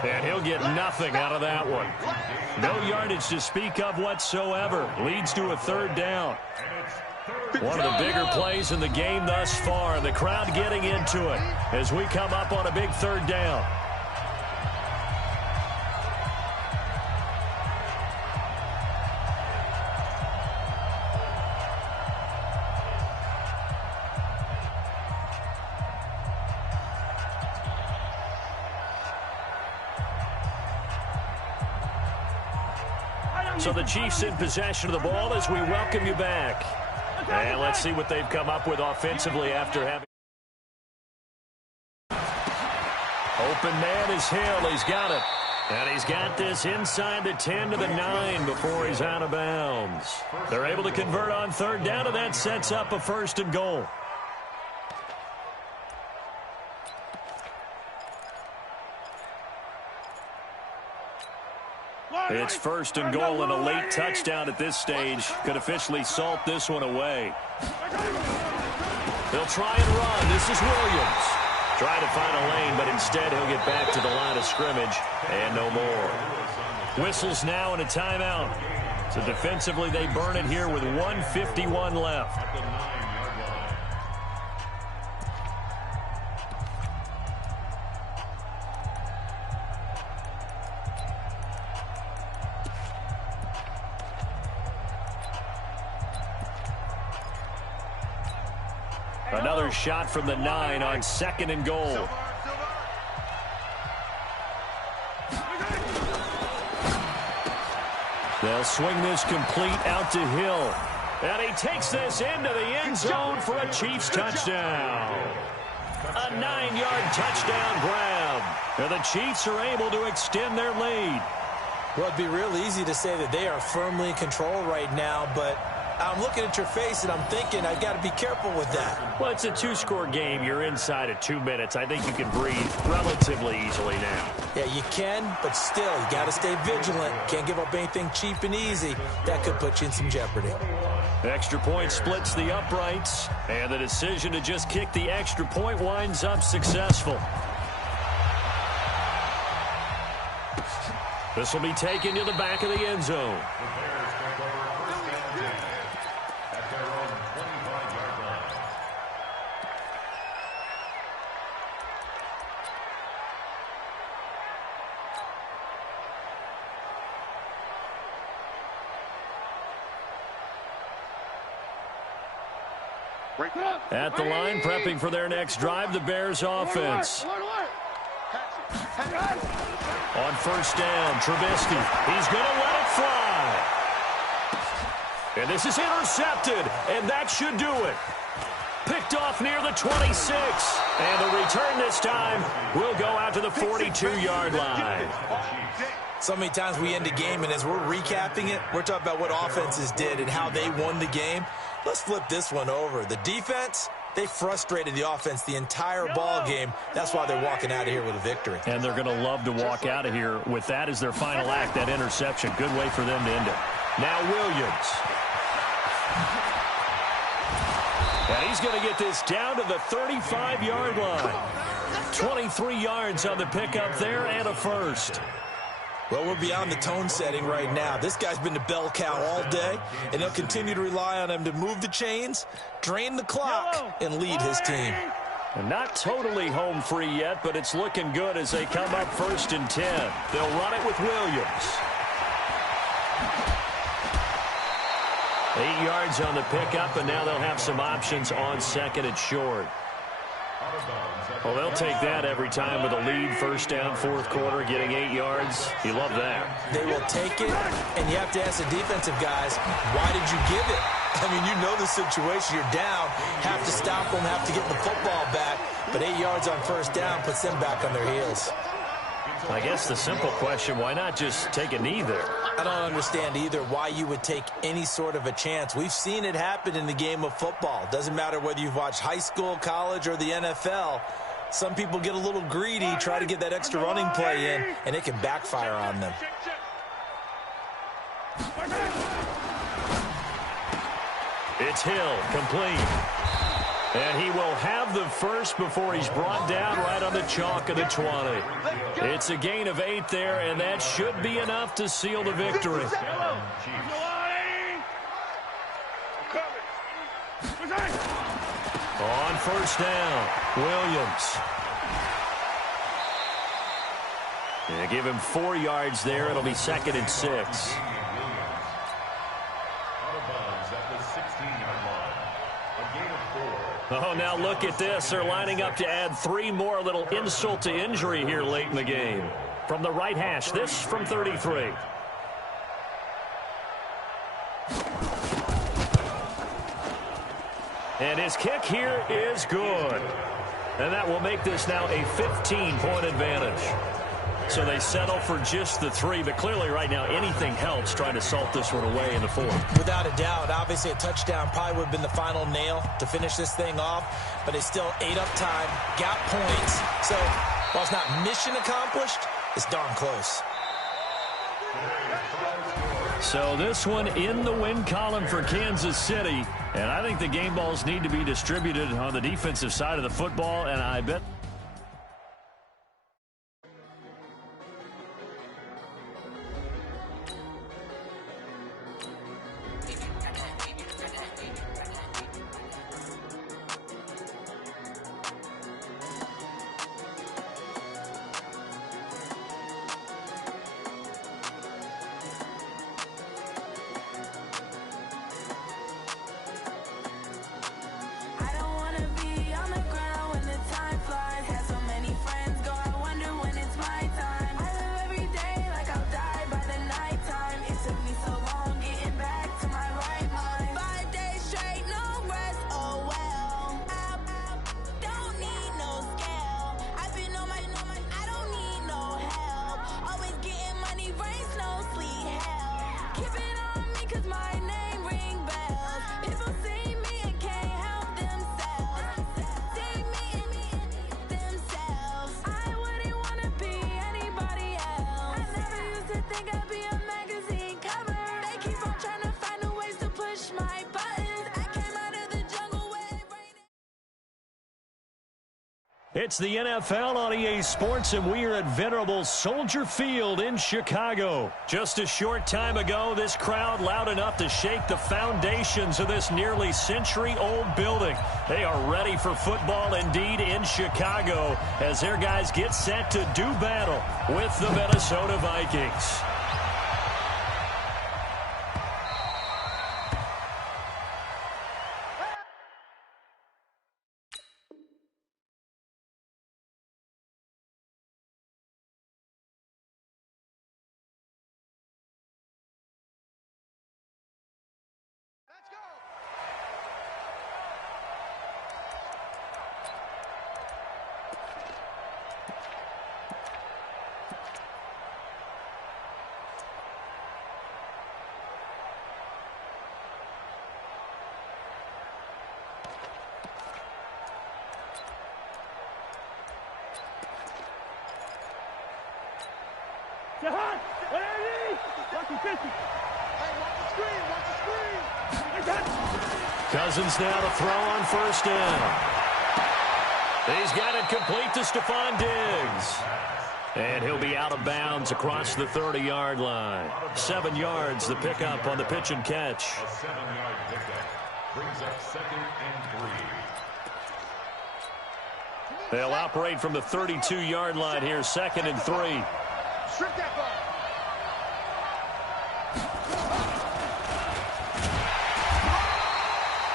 And he'll get nothing out of that one. No yardage to speak of whatsoever. Leads to a 3rd down. One of the bigger plays in the game thus far. The crowd getting into it as we come up on a big 3rd down. So the Chiefs in possession of the ball as we welcome you back. And let's see what they've come up with offensively after having. Open man is Hill. He's got it. And he's got this inside the 10 to the 9 before he's out of bounds. They're able to convert on third down, and that sets up a 1st and goal. It's 1st and goal, and a late touchdown at this stage could officially salt this one away. They'll try and run. This is Williams. Trying to find a lane, but instead he'll get back to the line of scrimmage and no more. Whistles now and a timeout. So defensively they burn it here with 1:51 left. Another shot from the 9 on 2nd and goal. They'll swing this complete out to Hill. And he takes this into the end zone for a Chiefs touchdown. A 9-yard touchdown grab. And the Chiefs are able to extend their lead. Well, it'd be real easy to say that they are firmly in control right now, but I'm looking at your face and I'm thinking I've got to be careful with that. Well, it's a 2-score game. You're inside at 2 minutes. I think you can breathe relatively easily now. Yeah, you can, but still, you got to stay vigilant. Can't give up anything cheap and easy. That could put you in some jeopardy. Extra point splits the uprights, and the decision to just kick the extra point winds up successful. This will be taken to the back of the end zone. At the line, prepping for their next drive, the Bears offense. On 1st down, Trubisky. He's going to let it fly. And this is intercepted, and that should do it. Picked off near the 26. And the return this time will go out to the 42-yard line. So many times we end a game, and as we're recapping it, we're talking about what offenses did and how they won the game. Let's flip this one over. The defense, they frustrated the offense the entire ball game. That's why they're walking out of here with a victory. And they're going to love to walk out of here with that as their final act, that interception. Good way for them to end it. Now Williams. And he's going to get this down to the 35-yard line. 23 yards on the pickup there and a 1st. Well, we're beyond the tone setting right now. This guy's been the bell cow all day, and they'll continue to rely on him to move the chains, drain the clock, and lead his team. And not totally home free yet, but it's looking good as they come up 1st and 10. They'll run it with Williams. 8 yards on the pickup, and now they'll have some options on 2nd and short. Well, they'll take that every time with a lead. 1st down, 4th quarter, getting 8 yards. You love that. They will take it, and you have to ask the defensive guys, why did you give it? I mean, you know the situation. You're down, have to stop them, have to get the football back. But 8 yards on 1st down puts them back on their heels. I guess the simple question, why not just take a knee there? I don't understand either why you would take any sort of a chance. We've seen it happen in the game of football. Doesn't matter whether you've watched high school, college, or the NFL. Some people get a little greedy, try to get that extra running play in, and it can backfire on them. It's Hill, complete. And he will have the 1st before he's brought down right on the chalk of the 20. It's a gain of 8 there, and that should be enough to seal the victory. On 1st down, Williams. Yeah, give him 4 yards there. It'll be 2nd and 6. Oh, now look at this. They're lining up to add 3 more. A little insult to injury here late in the game. From the right hash, this from 33. And his kick here is good. And that will make this now a 15-point advantage. So they settle for just the 3, but clearly right now anything helps trying to salt this one away in the 4th. Without a doubt, obviously a touchdown probably would have been the final nail to finish this thing off, but it's still 8 up time, got points. So while it's not mission accomplished, it's darn close. So this one in the win column for Kansas City, and I think the game balls need to be distributed on the defensive side of the football, and I bet it's the NFL on EA Sports, and we are at venerable Soldier Field in Chicago. Just a short time ago, this crowd loud enough to shake the foundations of this nearly century-old building. They are ready for football indeed in Chicago as their guys get set to do battle with the Minnesota Vikings. Cousins now to throw on first down. He's got it complete to Stephon Diggs. And he'll be out of bounds across the 30-yard line. 7 yards, the pickup on the pitch and catch. A 7-yard pickup brings up 2nd and 3. They'll operate from the 32-yard line here, 2nd and 3. Strip that ball.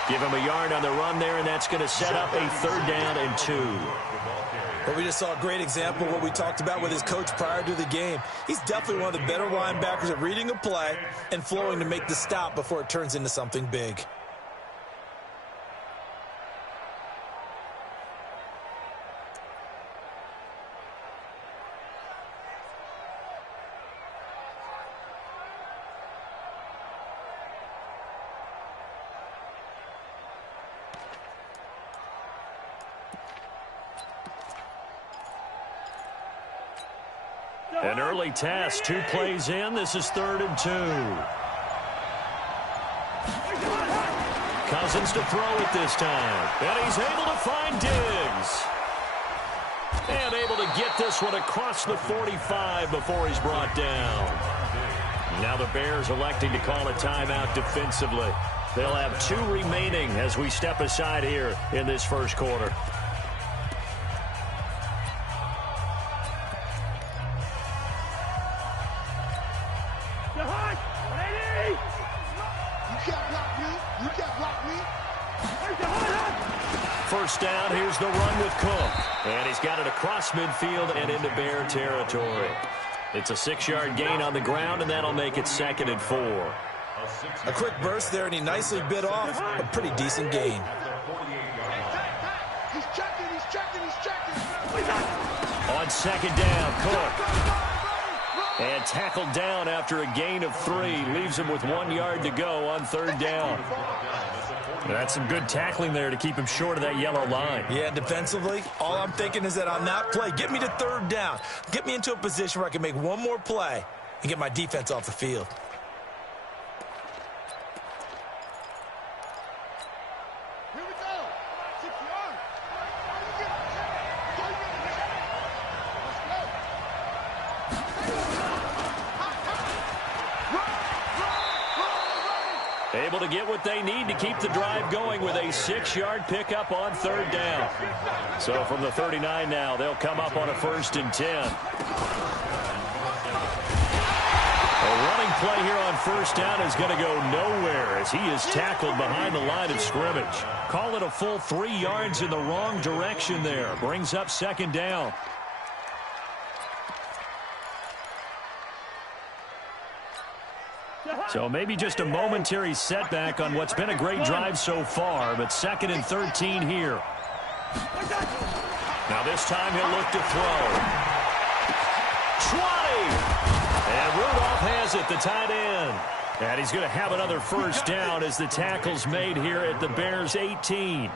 Give him a yard on the run there, and that's going to set up a 3rd down and 2. But we just saw a great example of what we talked about with his coach prior to the game. He's definitely one of the better linebackers at reading a play and flowing to make the stop before it turns into something big. An early test, 2 plays in. This is 3rd and 2. Cousins to throw it this time. And he's able to find Diggs. And able to get this one across the 45 before he's brought down. Now the Bears electing to call a timeout defensively. They'll have 2 remaining as we step aside here in this first quarter. First down, here's the run with Cook. And he's got it across midfield and into Bear territory. It's a 6-yard gain on the ground, and that'll make it 2nd and 4. A quick burst there, and he nicely bit off a pretty decent gain. 48-yard line. He's checking. On second down, Cook. And tackled down after a gain of 3. Leaves him with 1 yard to go on third down. That's some good tackling there to keep him short of that yellow line. Yeah, defensively, all I'm thinking is that on that play, get me to third down. Get me into a position where I can make one more play and get my defense off the field. Here we go. 6 yards. Able to get what they need to keep the drive going with a 6-yard pickup on third down. So from the 39 now, they'll come up on a 1st and 10. A running play here on 1st down is going to go nowhere as he is tackled behind the line of scrimmage. Call it a full 3 yards in the wrong direction there. Brings up 2nd down. So maybe just a momentary setback on what's been a great drive so far, but 2nd and 13 here. Now this time he'll look to throw. 20! And Rudolph has it, the tight end. And he's going to have another 1st down as the tackle's made here at the Bears' 18.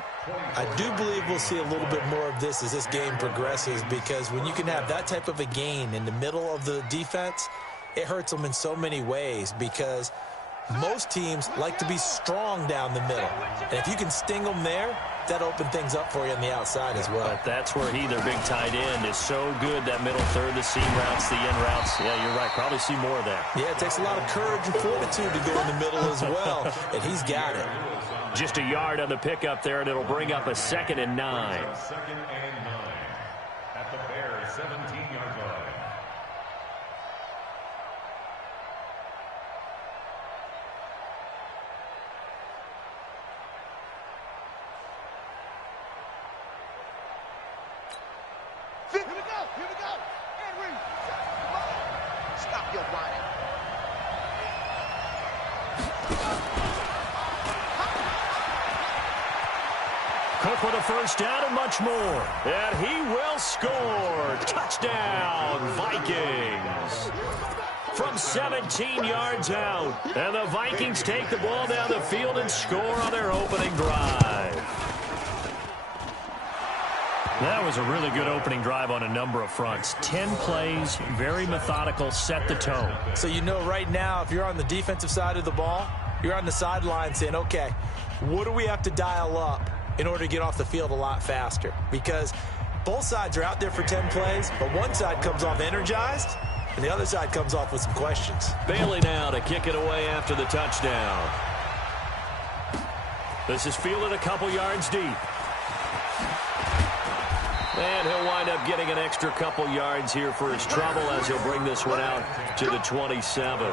I do believe we'll see a little bit more of this as this game progresses, because when you can have that type of a gain in the middle of the defense, it hurts them in so many ways, because most teams like to be strong down the middle. And if you can sting them there, that opens things up for you on the outside as well. But that's where their big tight end, is so good, that middle third, the seam routes, the in routes. Yeah, you're right. Probably see more of that. Yeah, it takes a lot of courage and fortitude to go in the middle as well, and he's got it. Just a yard on the pickup there, and it'll bring up a 2nd and 9. 2nd and 9 at the Bears' 17-yard line. Here we go. Henry. Stop your whining. Cook with a 1st down and much more. And he will score. Touchdown, Vikings. From 17 yards out. And the Vikings take the ball down the field and score on their opening drive. That was a really good opening drive on a number of fronts. 10 plays, very methodical, set the tone. So you know right now, if you're on the defensive side of the ball, you're on the sideline saying, okay, what do we have to dial up in order to get off the field a lot faster? Because both sides are out there for 10 plays, but one side comes off energized, and the other side comes off with some questions. Bailey now to kick it away after the touchdown. This is fielded a couple yards deep. And he'll wind up getting an extra couple yards here for his trouble as he'll bring this one out to the 27.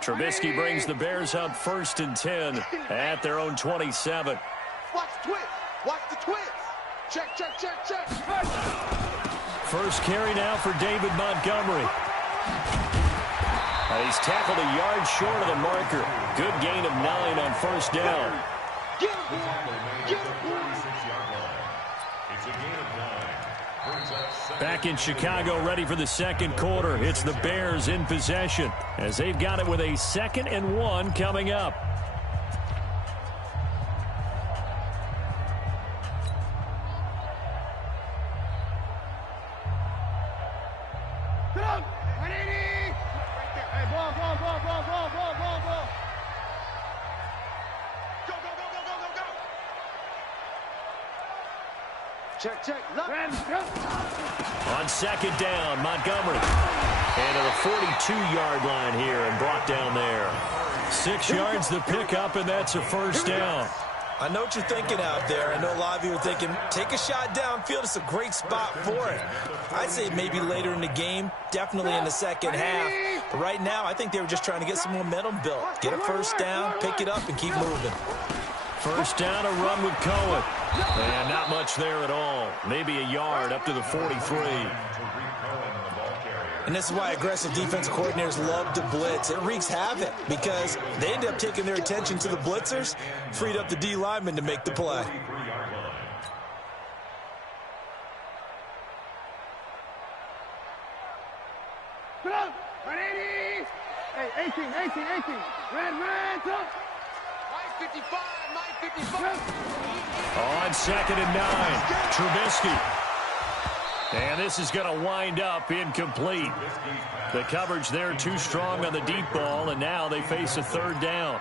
Trubisky brings the Bears up 1st and 10 at their own 27. Watch the twist. Watch the twist. Check. First carry now for David Montgomery. He's tackled a yard short of the marker. Good gain of 9 on 1st down. Back in Chicago, ready for the 2nd quarter. It's the Bears in possession as they've got it with a 2nd and 1 coming up. Check. On 2nd down, Montgomery. And to the 42-yard line here and brought down there. 6 yards the pickup, and that's a 1st down. I know what you're thinking out there. I know a lot of you are thinking, take a shot downfield. It's a great spot for it. I'd say maybe later in the game, definitely in the second half. But right now, I think they were just trying to get some momentum built. Get a 1st down, pick it up, and keep moving. 1st down, a run with Cohen. And not much there at all. Maybe a yard up to the 43. And this is why aggressive defensive coordinators love to blitz. It wreaks havoc because they end up taking their attention to the blitzers, freed up the D lineman to make the play. Hey, 18. Red, up. Mike 55. On 2nd and 9, Trubisky. And this is going to wind up incomplete. The coverage there too strong on the deep ball, and now they face a 3rd down.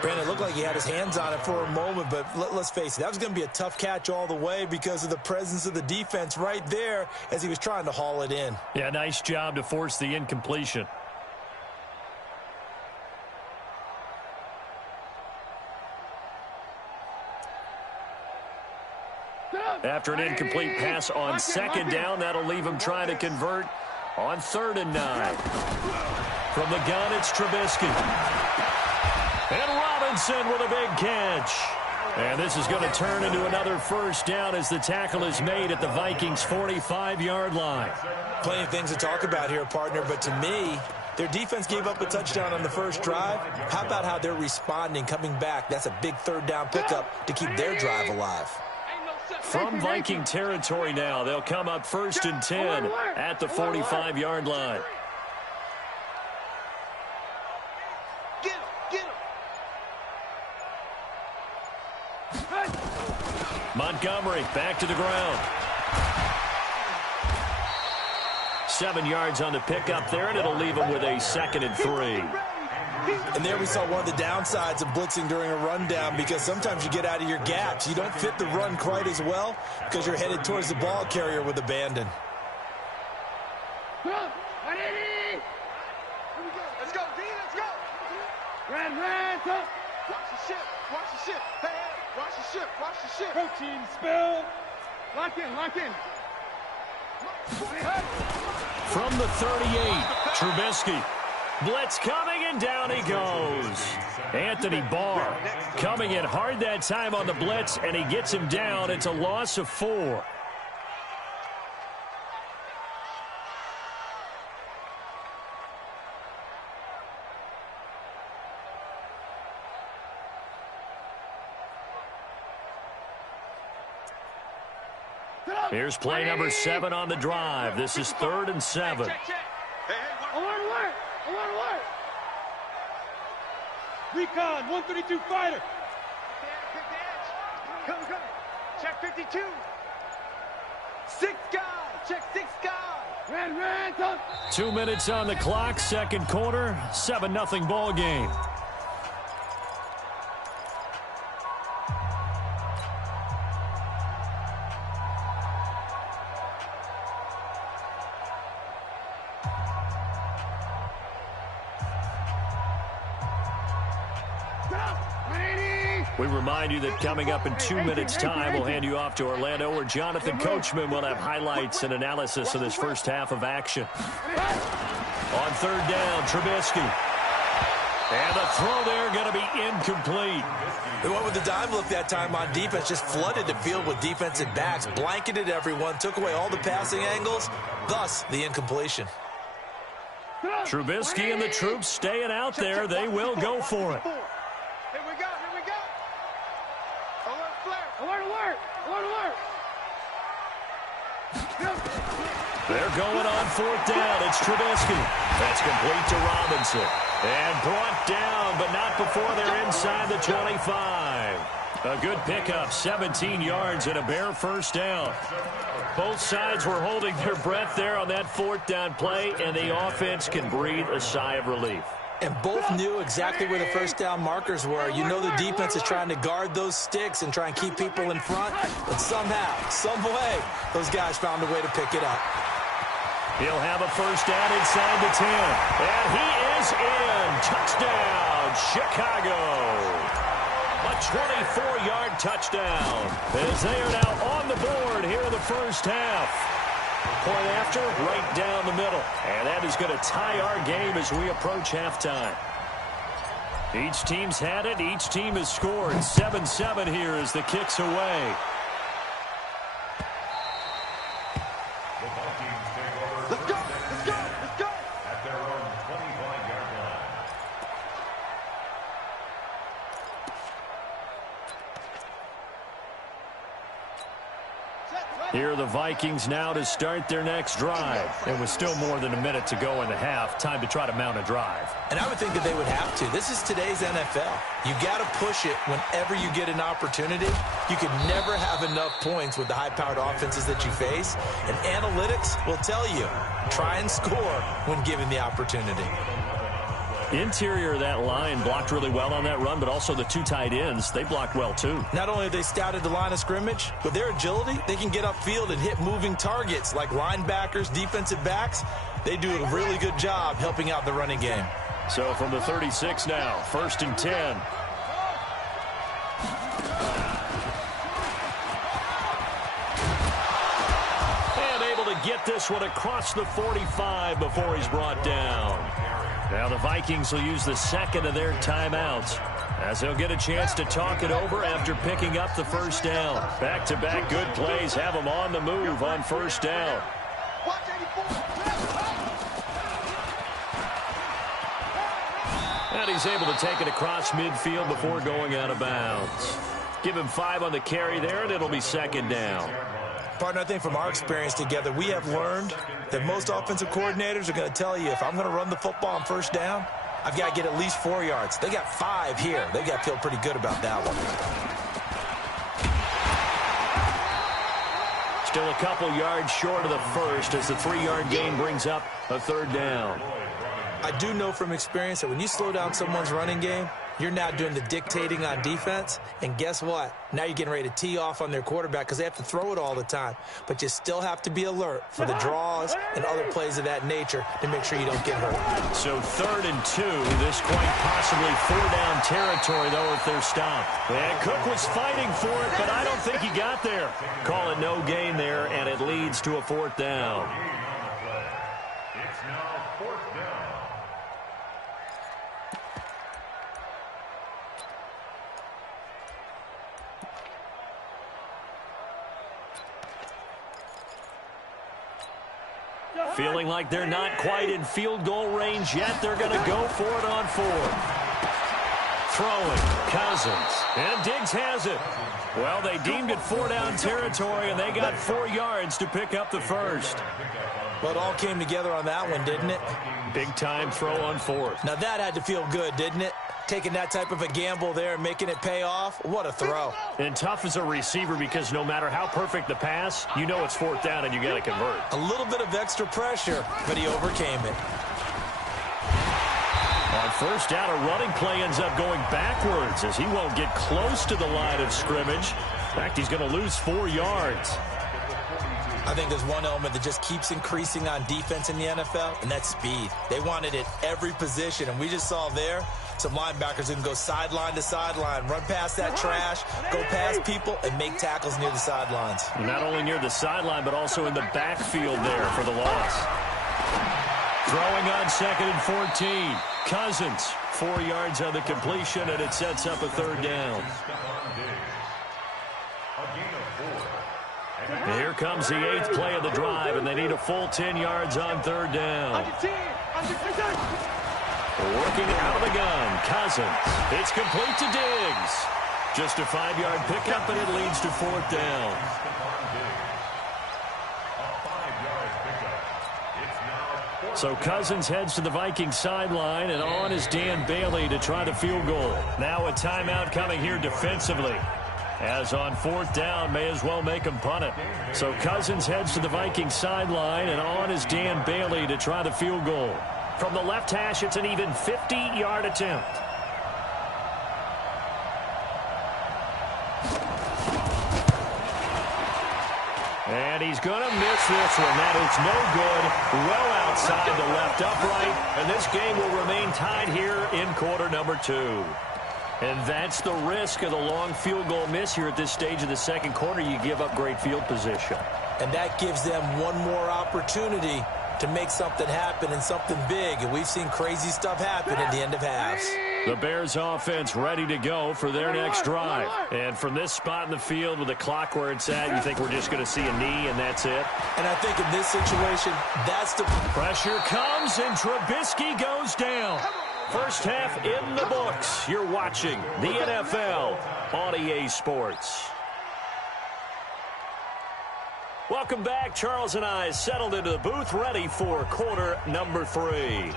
Brandon, it looked like he had his hands on it for a moment, but let's face it, that was going to be a tough catch all the way because of the presence of the defense right there as he was trying to haul it in. Yeah, nice job to force the incompletion. After an incomplete pass on 2nd down, that'll leave him trying to convert on 3rd and 9. From the gun, it's Trubisky. And Robinson with a big catch. And this is going to turn into another 1st down as the tackle is made at the Vikings' 45-yard line. Plenty of things to talk about here, partner, but to me, their defense gave up a touchdown on the first drive. How about how they're responding, coming back? That's a big 3rd down pickup to keep their drive alive. From Viking territory now, they'll come up 1st and 10 at the 45-yard line. Get him. Montgomery back to the ground. 7 yards on the pickup there, and it'll leave him with a 2nd and 3. And there we saw one of the downsides of blitzing during a rundown because sometimes you get out of your gaps. You don't fit the run quite as well because you're headed towards the ball carrier with abandon. Let's go, D, let's go. Red, up. Watch the ship. Hey, watch the ship. Protein spill. Lock in. From the 38, Trubisky. Blitz coming, and down he goes. Anthony Barr coming in hard that time on the blitz, and he gets him down. It's a loss of 4. Here's play number 7 on the drive. This is 3rd and 7. Alert. Recon, 132 fighter. Come. Check 52. 6 guy. Check 6 guy. Red, up. 2 minutes on the clock, 2nd quarter, 7-0 ball game. We remind you that coming up in 2 minutes' time, we'll hand you off to Orlando, where Jonathan Coachman will have highlights and analysis of this first half of action. On 3rd down, Trubisky. And the throw there going to be incomplete. They went with the dime look that time on defense, just flooded the field with defensive backs, blanketed everyone, took away all the passing angles, thus the incompletion. Trubisky and the troops staying out there. They will go for it. Here we go. Alert. They're going on 4th down. It's Trubisky. That's complete to Robinson. And brought down, but not before they're inside the 25. A good pickup, 17 yards and a bare 1st down. Both sides were holding their breath there on that 4th down play, and the offense can breathe a sigh of relief. And both knew exactly where the 1st down markers were. You know the defense is trying to guard those sticks and try and keep people in front, but somehow, some way, those guys found a way to pick it up. He'll have a 1st down inside the 10. And he is in. Touchdown, Chicago. A 24-yard touchdown as they are now on the board here in the first half. Point after, right down the middle. And that is going to tie our game as we approach halftime. Each team's had it. Each team has scored. 7-7 here as the kick's away. Let's go, let's go, let's go. At their own 25-yard line. Here are the Vikings now to start their next drive. And with still more than a minute to go in the half, time to try to mount a drive. And I would think that they would have to. This is today's NFL. You got to push it whenever you get an opportunity. You can never have enough points with the high-powered offenses that you face. And analytics will tell you, try and score when given the opportunity. Interior of that line blocked really well on that run, but also the two tight ends, they blocked well too. Not only have they scouted the line of scrimmage, with their agility, they can get upfield and hit moving targets like linebackers, defensive backs. They do a really good job helping out the running game. So from the 36 now, 1st and 10. And able to get this one across the 45 before he's brought down. Now the Vikings will use the second of their timeouts as they'll get a chance to talk it over after picking up the first down. Back-to-back good plays have them on the move on first down. And he's able to take it across midfield before going out of bounds. Give him 5 on the carry there, and it'll be second down. Partner, I think from our experience together, we have learned that most offensive coordinators are going to tell you, if I'm going to run the football on first down, I've got to get at least 4 yards. They got 5 here. They got to feel pretty good about that one. Still a couple yards short of the first as the 3-yard gain brings up a third down. I do know from experience that when you slow down someone's running game, you're now doing the dictating on defense, and guess what? Now you're getting ready to tee off on their quarterback because they have to throw it all the time. But you still have to be alert for the draws and other plays of that nature to make sure you don't get hurt. So 3rd and 2. This quite possibly 4-down territory, though, if they're stopped. And Cook was fighting for it, but I don't think he got there. Call it no gain there, and it leads to a 4th down. It's now 4th down. Feeling like they're not quite in field goal range yet. They're going to go for it on 4th. Throwing, Cousins, and Diggs has it. Well, they deemed it 4-down territory, and they got 4 yards to pick up the first. Well, it all came together on that one, didn't it? Big-time throw on 4th. Now, that had to feel good, didn't it? Taking that type of a gamble there and making it pay off. What a throw. And tough as a receiver because no matter how perfect the pass, you know it's 4th down and you got to convert. A little bit of extra pressure, but he overcame it. On first down, a running play ends up going backwards as he won't get close to the line of scrimmage. In fact, he's going to lose 4 yards. I think there's one element that just keeps increasing on defense in the NFL, and that's speed. They want it at every position, and we just saw there some linebackers who can go sideline to sideline, run past that trash, go past people, and make tackles near the sidelines. Not only near the sideline, but also in the backfield there for the loss. Throwing on 2nd and 14. Cousins, 4 yards on the completion, and it sets up a 3rd down. Here comes the 8th play of the drive, and they need a full 10 yards on 3rd down. Working out of the gun, Cousins. It's complete to Diggs. Just a 5-yard pickup, and it leads to 4th down. So Cousins heads to the Vikings sideline, and on is Dan Bailey to try the field goal. Now a timeout coming here defensively. As on 4th down, may as well make him punt it. So Cousins heads to the Vikings sideline, and on is Dan Bailey to try the field goal. From the left hash, it's an even 50-yard attempt. And he's going to miss this one. That is no good. Well outside the left upright. And this game will remain tied here in quarter number 2. And that's the risk of the long field goal miss here at this stage of the second quarter. You give up great field position. And that gives them one more opportunity to make something happen and something big. And we've seen crazy stuff happen at the end of halves. The Bears offense ready to go for their next drive. And from this spot in the field with the clock where it's at, you think we're just going to see a knee and that's it? And I think in this situation, that's the... Pressure comes and Trubisky goes down. First half in the books. You're watching the NFL on EA Sports. Welcome back. Charles and I settled into the booth, ready for quarter number 3.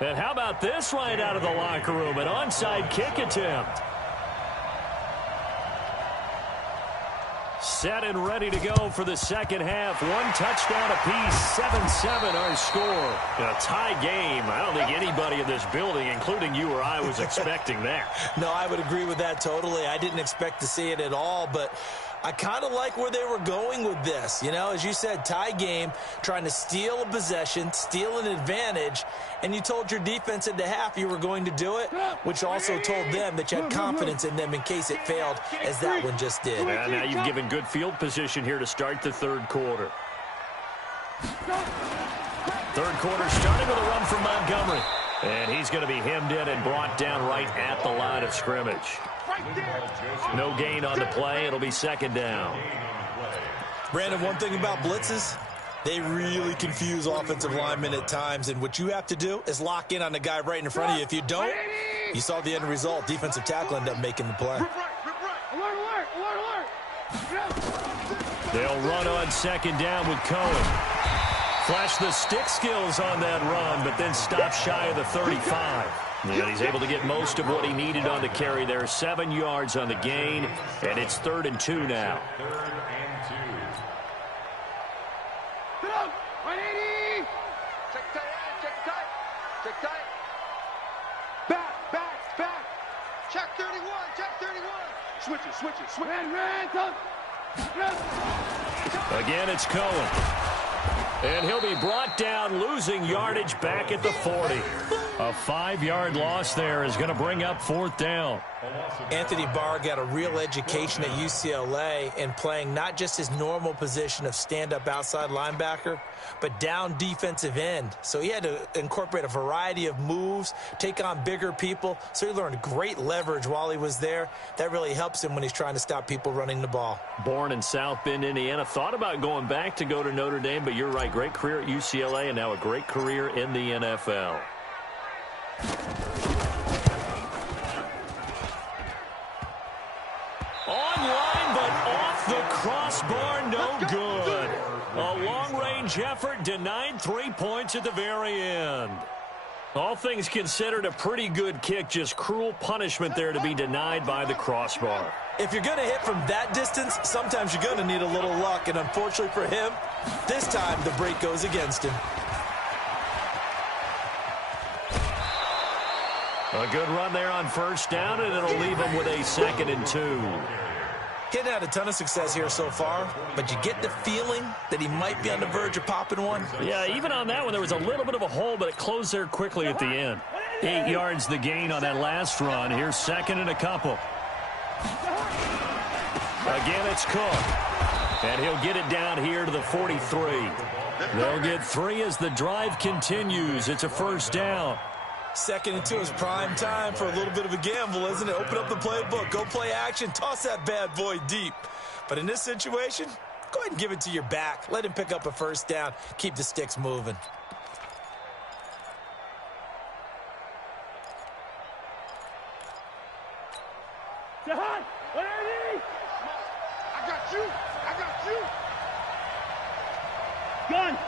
And how about this right out of the locker room? An onside kick attempt. Set and ready to go for the second half. 1 touchdown apiece, 7-7 our score. A tie game. I don't think anybody in this building, including you or I, was expecting that. No, I would agree with that totally. I didn't expect to see it at all, but I kind of like where they were going with this. You know, as you said, tie game, trying to steal a possession, steal an advantage, and you told your defense at the half you were going to do it, which also told them that you had confidence in them in case it failed, as that one just did. And now you've given good field position here to start the third quarter. Third quarter starting with a run from Montgomery. And he's going to be hemmed in and brought down right at the line of scrimmage. No gain on the play. It'll be second down. Brandon, one thing about blitzes, they really confuse offensive linemen at times, and what you have to do is lock in on the guy right in front of you. If you don't, you saw the end result. Defensive tackle ended up making the play. They'll run on second down with Cohen. Flash the stick skills on that run, but then stop shy of the 35. And he's able to get most of what he needed on the carry there. 7 yards on the gain, and it's 3rd and 2 now. 3rd and 2. Sit up, 180. Check tight. Check tight. Back. Check 31. Switch it. Ran, tough. Again, it's Cohen. And he'll be brought down, losing yardage back at the 40. A 5-yard loss there is going to bring up 4th down. Anthony Barr got a real education at UCLA in playing not just his normal position of stand-up outside linebacker, but down defensive end. So he had to incorporate a variety of moves, take on bigger people. So he learned great leverage while he was there. That really helps him when he's trying to stop people running the ball. Born in South Bend, Indiana. Thought about going back to go to Notre Dame, but you're right. Great career at UCLA and now a great career in the NFL. Online, but off the crossbar, no good. A long-range effort denied 3 points at the very end. All things considered, a pretty good kick, just cruel punishment there to be denied by the crossbar. If you're going to hit from that distance, sometimes you're going to need a little luck, and unfortunately for him, this time the break goes against him. A good run there on first down, and it'll leave him with a 2nd and 2. He hadn't had a ton of success here so far, but you get the feeling that he might be on the verge of popping one. Yeah, even on that one, there was a little bit of a hole, but it closed there quickly at the end. 8 yards the gain on that last run. Here's 2nd and a couple. Again, it's Cook. And he'll get it down here to the 43. They'll get 3 as the drive continues. It's a first down. 2nd and 2 is prime time for a little bit of a gamble, isn't it? Open up the playbook, go play action, toss that bad boy deep. But in this situation, go ahead and give it to your back. Let him pick up a first down. Keep the sticks moving. Jahan, 180. I got you. Gun.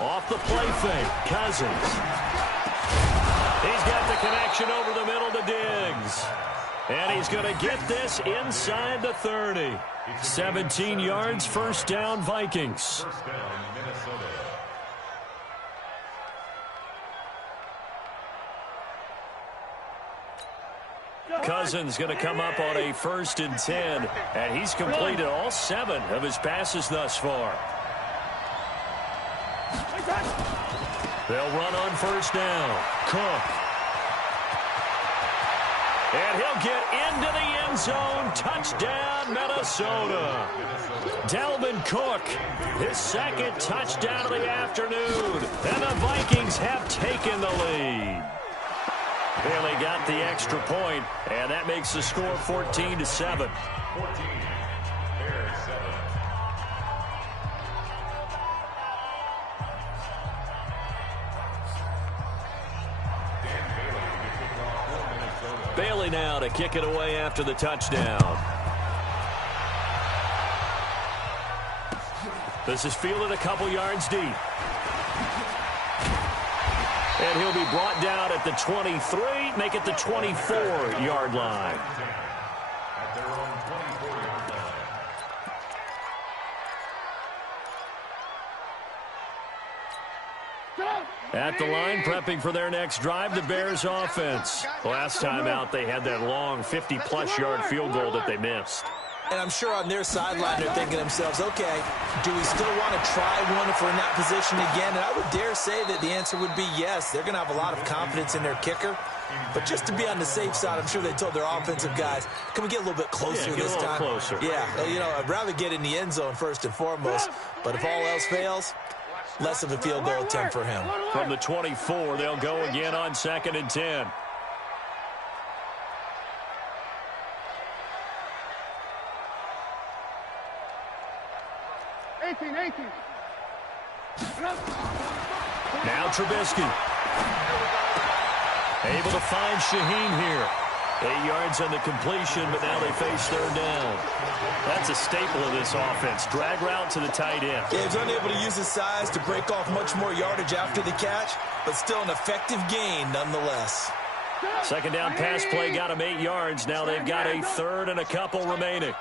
Off the play fake, Cousins. He's got the connection over the middle to Diggs. And he's going to get this inside the 30. 17 yards, first down, Vikings. First down, Minnesota. Cousins going to come up on a 1st and 10, and he's completed all 7 of his passes thus far. They'll run on first down. Cook. And he'll get into the end zone. Touchdown, Minnesota. Dalvin Cook, his second touchdown of the afternoon. And the Vikings have taken the lead. Bailey got the extra point, and that makes the score 14-7. 14, Bears 7. Bailey now to kick it away after the touchdown. This is fielded a couple yards deep. And he'll be brought down at the 23, make it the 24-yard line. At their own 24-yard line. At the line, prepping for their next drive, the Bears offense. Last time out, they had that long 50-plus yard field goal that they missed. And I'm sure on their sideline they're thinking to themselves, okay, do we still want to try one if we're in that position again? And I would dare say that the answer would be yes. They're going to have a lot of confidence in their kicker. But just to be on the safe side, I'm sure they told their offensive guys, can we get a little bit closer this time? Closer. Yeah, you know, I'd rather get in the end zone first and foremost. But if all else fails, less of a field goal attempt for him. From the 24, they'll go again on 2nd and 10. Now Trubisky. Able to find Shaheen here. 8 yards on the completion, but now they face 3rd down. That's a staple of this offense. Drag route to the tight end. Yeah, he's unable to use his size to break off much more yardage after the catch, but still an effective gain nonetheless. 2nd down pass play got him 8 yards. Now they've got a 3rd and a couple remaining.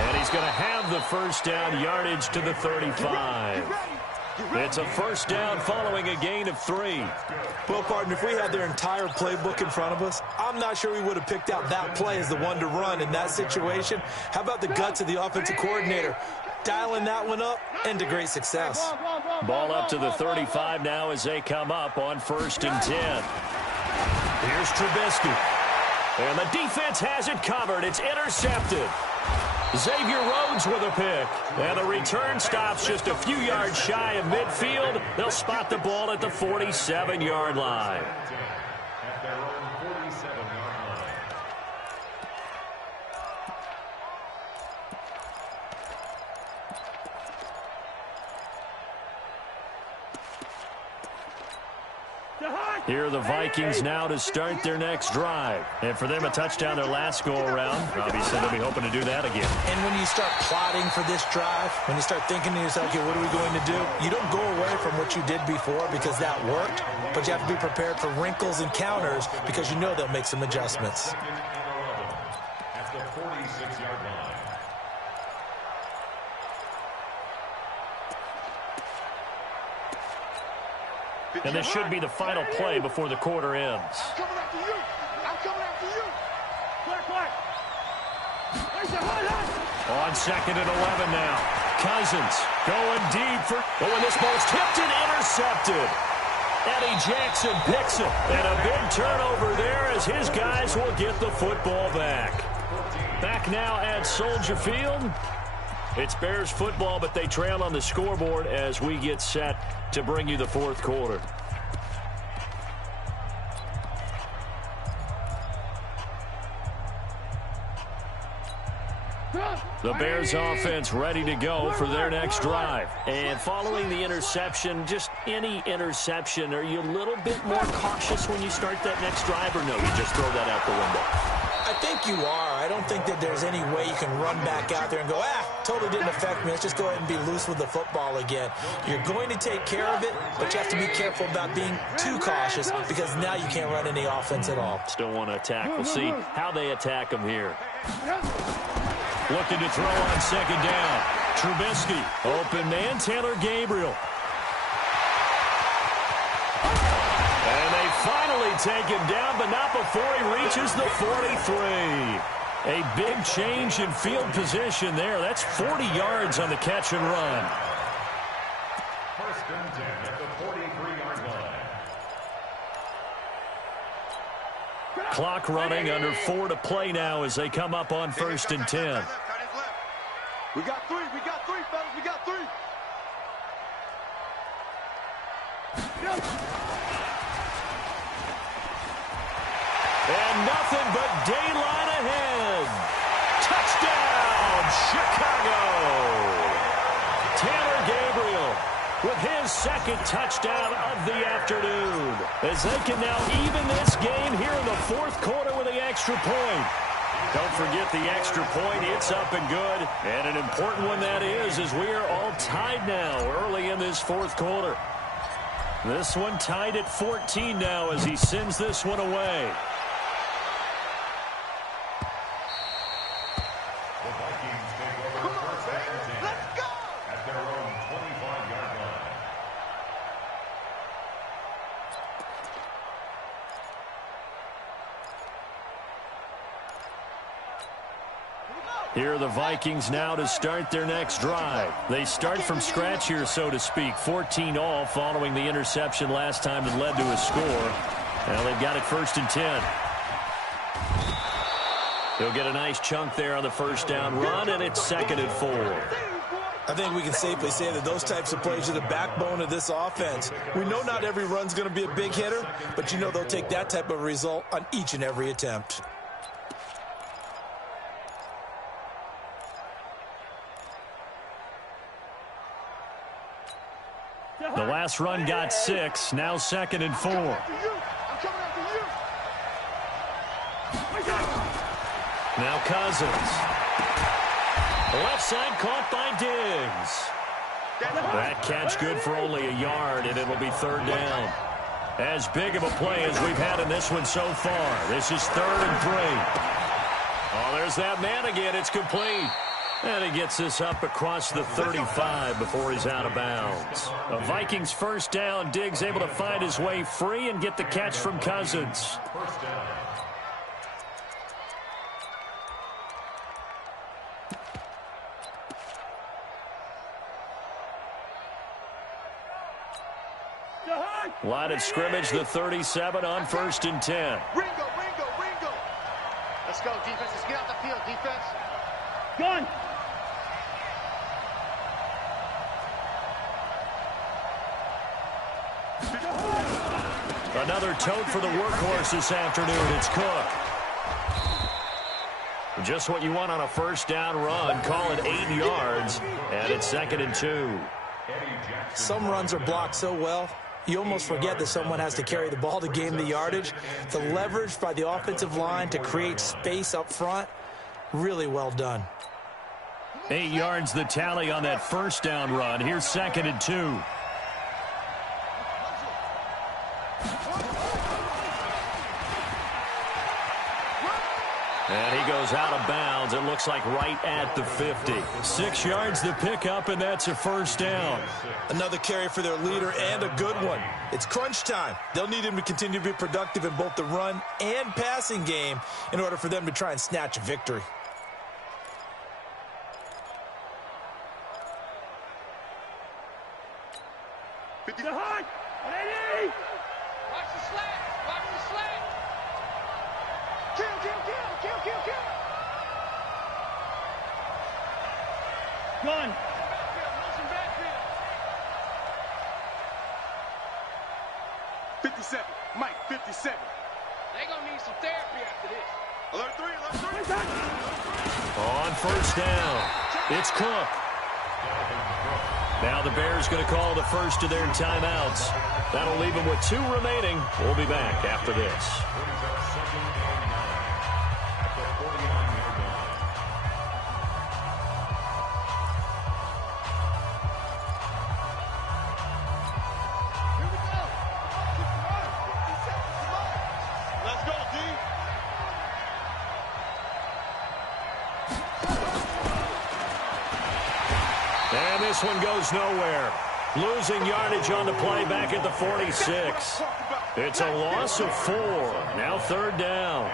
And he's going to have the 1st down, yardage to the 35. It's a 1st down following a gain of 3. Well, partner, if we had their entire playbook in front of us, I'm not sure we would have picked out that play as the one to run in that situation. How about the guts of the offensive coordinator? Dialing that one up into great success. Ball up to the 35 now as they come up on 1st and 10. Here's Trubisky. And the defense has it covered. It's intercepted. Xavier Rhodes with a pick. And the return stops just a few yards shy of midfield. They'll spot the ball at the 47-yard line. At their own 47-yard line. Here are the Vikings now to start their next drive. And for them, a touchdown their last go-around. Obviously, they'll be hoping to do that again. And when you start plotting for this drive, when you start thinking to yourself, okay, what are we going to do? You don't go away from what you did before because that worked, but you have to be prepared for wrinkles and counters because you know they'll make some adjustments. At the 46-yard line. And this should be the final play before the quarter ends. I'm coming after you. I'm coming after you. Quick. On 2nd and 11 now. Cousins going deep for... Oh, and this ball's tipped and intercepted. Eddie Jackson picks it. And a big turnover there as his guys will get the football back. Back now at Soldier Field. It's Bears football, but they trail on the scoreboard as we get set to bring you the 4th quarter. The Bears offense ready to go for their next drive. And following the interception, just any interception, are you a little bit more cautious when you start that next drive, or no, you just throw that out the window? I think you are. I don't think that there's any way you can run back out there and go, totally didn't affect me. Let's just go ahead and be loose with the football again. You're going to take care of it, but you have to be careful about being too cautious because now you can't run any offense at all. Still want to attack. We'll see how they attack them here. Looking to throw on 2nd down. Trubisky, open man, Taylor Gabriel. And they finally take him down, but not before he reaches the 43. A big change in field position there. That's 40 yards on the catch and run. First and 10 at the 43-yard line. Clock running, under 4 to play now as they come up on 1st and 10. We got three, fellas, we got three. And nothing but daylight ahead. Touchdown, Chicago! Tanner Gabriel with his second touchdown of the afternoon, as they can now even this game here in the 4th quarter with the extra point. Don't forget the extra point. It's up and good. And an important one that is, as we are all tied now early in this 4th quarter. This one tied at 14 now as he sends this one away. The Vikings take over first and 10 at their own 25-yard line. Here are the Vikings now to start their next drive. They start from scratch here, so to speak. 14 all following the interception last time that led to a score. Now they've got it 1st and 10. They'll get a nice chunk there on the first down run, and it's 2nd and 4. I think we can safely say that those types of plays are the backbone of this offense. We know not every run's going to be a big hitter, but you know they'll take that type of result on each and every attempt. The last run got 6, now 2nd and 4. Now Cousins. Left side caught by Diggs. That catch good for only a yard, and it'll be 3rd down. As big of a play as we've had in this one so far. This is 3rd and 3. Oh, there's that man again. It's complete. And he gets this up across the 35 before he's out of bounds. The Vikings first down. Diggs able to find his way free and get the catch from Cousins. First down. Line of scrimmage, the 37 on 1st and 10. Ringo. Let's go, defense. Let's get out the field, defense. Gun. Another tote for the workhorse this afternoon. It's Cook. Just what you want on a first down run. Call it 8 yards, and it's 2nd and 2. Some runs are blocked so well, you almost forget that someone has to carry the ball to gain the yardage. The leverage by the offensive line to create space up front, really well done. 8 yards the tally on that first down run. Here's 2nd and 2. And he goes out of bounds. It looks like right at the 50. 6 yards the pickup, and that's a first down. Another carry for their leader, and a good one. It's crunch time. They'll need him to continue to be productive in both the run and passing game in order for them to try and snatch a victory. Gun. 57. Mike, 57. They gonna need some therapy after this. Alert 3. On first down, it's Cook. Now the Bears going to call the first of their timeouts. That'll leave them with 2 remaining. We'll be back after this. This one goes nowhere. Losing yardage on the play back at the 46. It's a loss of 4. Now 3rd down.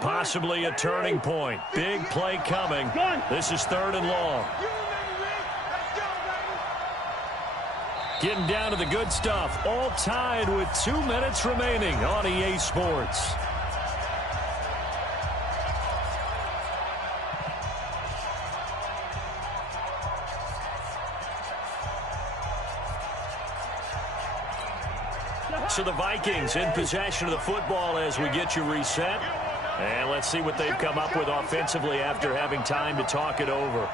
Possibly a turning point. Big play coming. This is 3rd and long. Getting down to the good stuff. All tied with 2 minutes remaining on EA Sports. So the Vikings in possession of the football as we get you reset. And let's see what they've come up with offensively after having time to talk it over.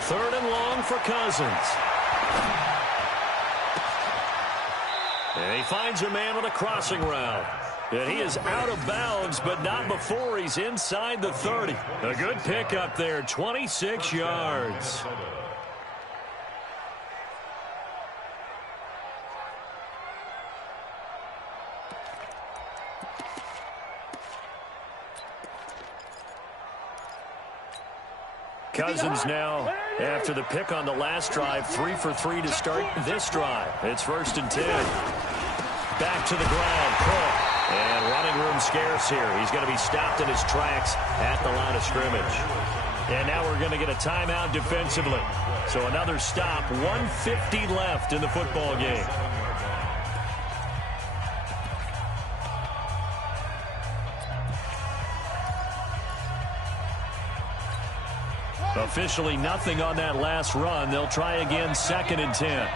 Third and long for Cousins. And he finds a man on a crossing route. And he is out of bounds, but not before he's inside the 30. A good pickup there, 26 yards. Cousins now, after the pick on the last drive, 3 for 3 to start this drive. It's 1st and 10. Back to the ground, Cook. And running room scarce here. He's going to be stopped in his tracks at the line of scrimmage. And now we're going to get a timeout defensively. So another stop, 1:50 left in the football game. Officially nothing on that last run. They'll try again, 2nd and 10.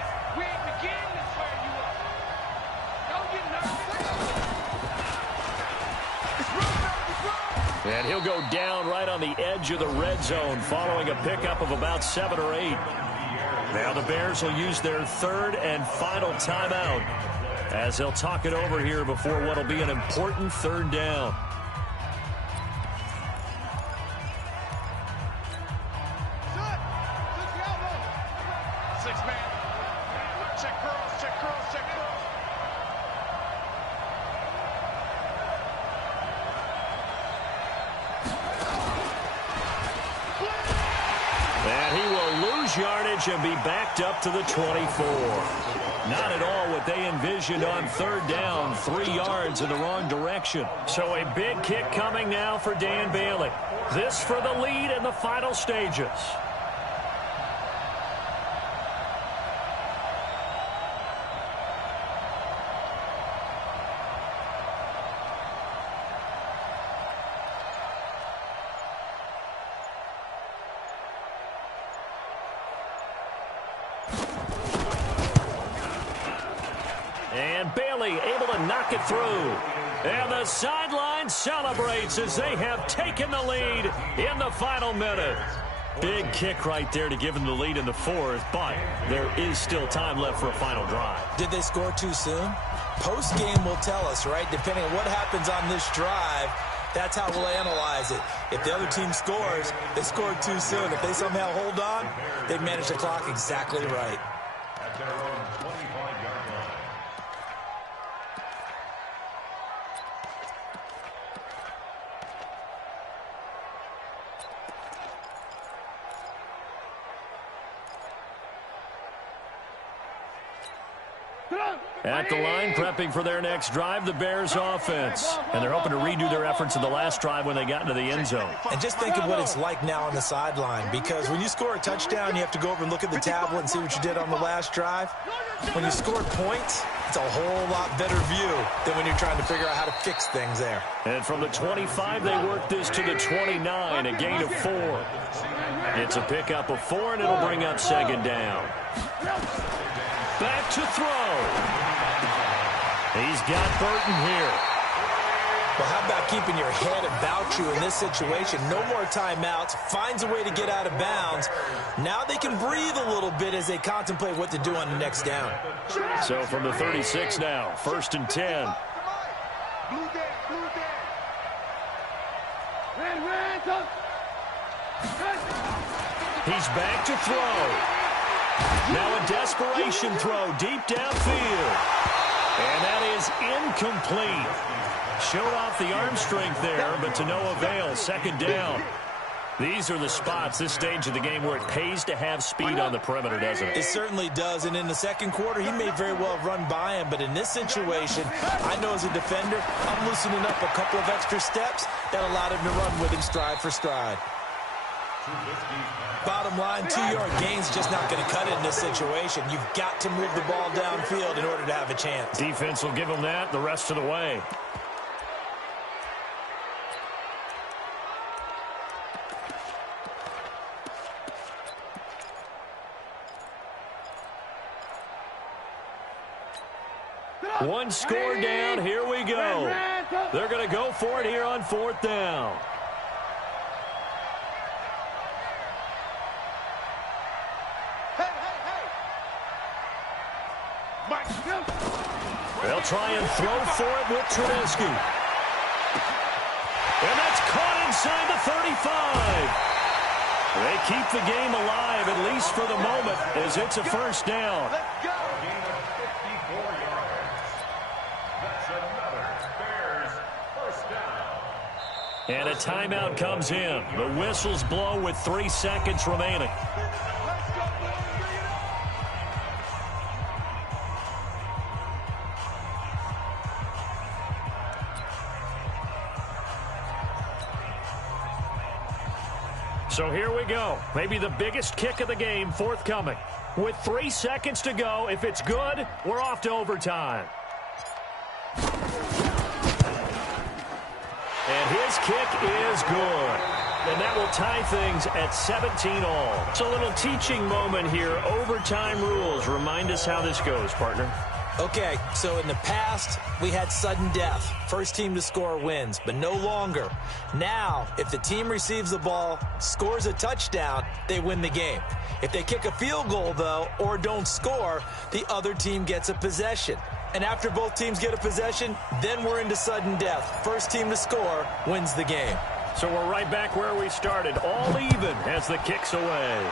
And he'll go down right on the edge of the red zone following a pickup of about 7 or 8. Now the Bears will use their 3rd and final timeout as they'll talk it over here before what will be an important 3rd down. Yardage and be backed up to the 24. Not at all what they envisioned on 3rd down, 3 yards in the wrong direction. So a big kick coming now for Dan Bailey. This for the lead in the final stages. And Bailey able to knock it through. And the sideline celebrates as they have taken the lead in the final minute. Big kick right there to give them the lead in the 4th, but there is still time left for a final drive. Did they score too soon? Post-game will tell us, right? Depending on what happens on this drive, that's how we'll analyze it. If the other team scores, they scored too soon. If they somehow hold on, they've managed the clock exactly right. At their own 25-yard line. At the line, prepping for their next drive, the Bears offense. And they're hoping to redo their efforts in the last drive when they got into the end zone. And just think of what it's like now on the sideline, because when you score a touchdown, you have to go over and look at the tablet and see what you did on the last drive. When you scored points, it's a whole lot better view than when you're trying to figure out how to fix things there. And from the 25, they work this to the 29, a gain of 4. It's a pickup of 4, and it'll bring up 2nd down. Back to throw. He's got Burton here. Well, how about keeping your head about you in this situation? No more timeouts. Finds a way to get out of bounds. Now they can breathe a little bit as they contemplate what to do on the next down. So from the 36 now, 1st and 10. He's back to throw. Now a desperation throw deep downfield. And that is incomplete. Showed off the arm strength there, but to no avail. 2nd down. These are the spots, this stage of the game, where it pays to have speed on the perimeter, doesn't it? It certainly does, and in the second quarter, he may very well have run by him, but in this situation, I know as a defender, I'm loosening up a couple of extra steps that allowed him to run with him stride for stride. Bottom line, 2-yard gain's just not going to cut it in this situation. You've got to move the ball downfield in order to have a chance. Defense will give him that the rest of the way. One score down. Here we go. They're going to go for it here on 4th down. They'll try and throw for it with Trubisky. And that's caught inside the 35. They keep the game alive, at least for the moment, as it's a first down. And a timeout comes in. The whistles blow with 3 seconds remaining. So here we go. Maybe the biggest kick of the game forthcoming. With 3 seconds to go, if it's good, we're off to overtime. And his kick is good. And that will tie things at 17-all. It's a little teaching moment here. Overtime rules. Remind us how this goes, partner. Okay, so in the past, we had sudden death. First team to score wins, but no longer. Now, if the team receives the ball, scores a touchdown, they win the game. If they kick a field goal, though, or don't score, the other team gets a possession. And after both teams get a possession, then we're into sudden death. First team to score wins the game. So we're right back where we started, all even as the kick's away.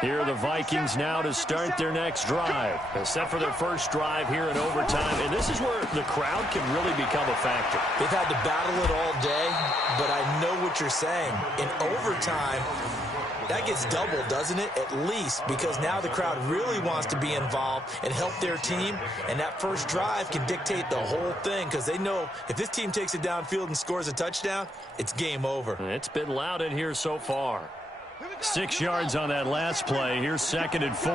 Here are the Vikings now to start their next drive. They're set for their first drive here in overtime, and this is where the crowd can really become a factor. They've had to battle it all day, but I know what you're saying. In overtime, that gets doubled, doesn't it? At least, because now the crowd really wants to be involved and help their team, and that first drive can dictate the whole thing because they know if this team takes it downfield and scores a touchdown, it's game over. It's been loud in here so far. 6 yards on that last play. Here's 2nd and 4.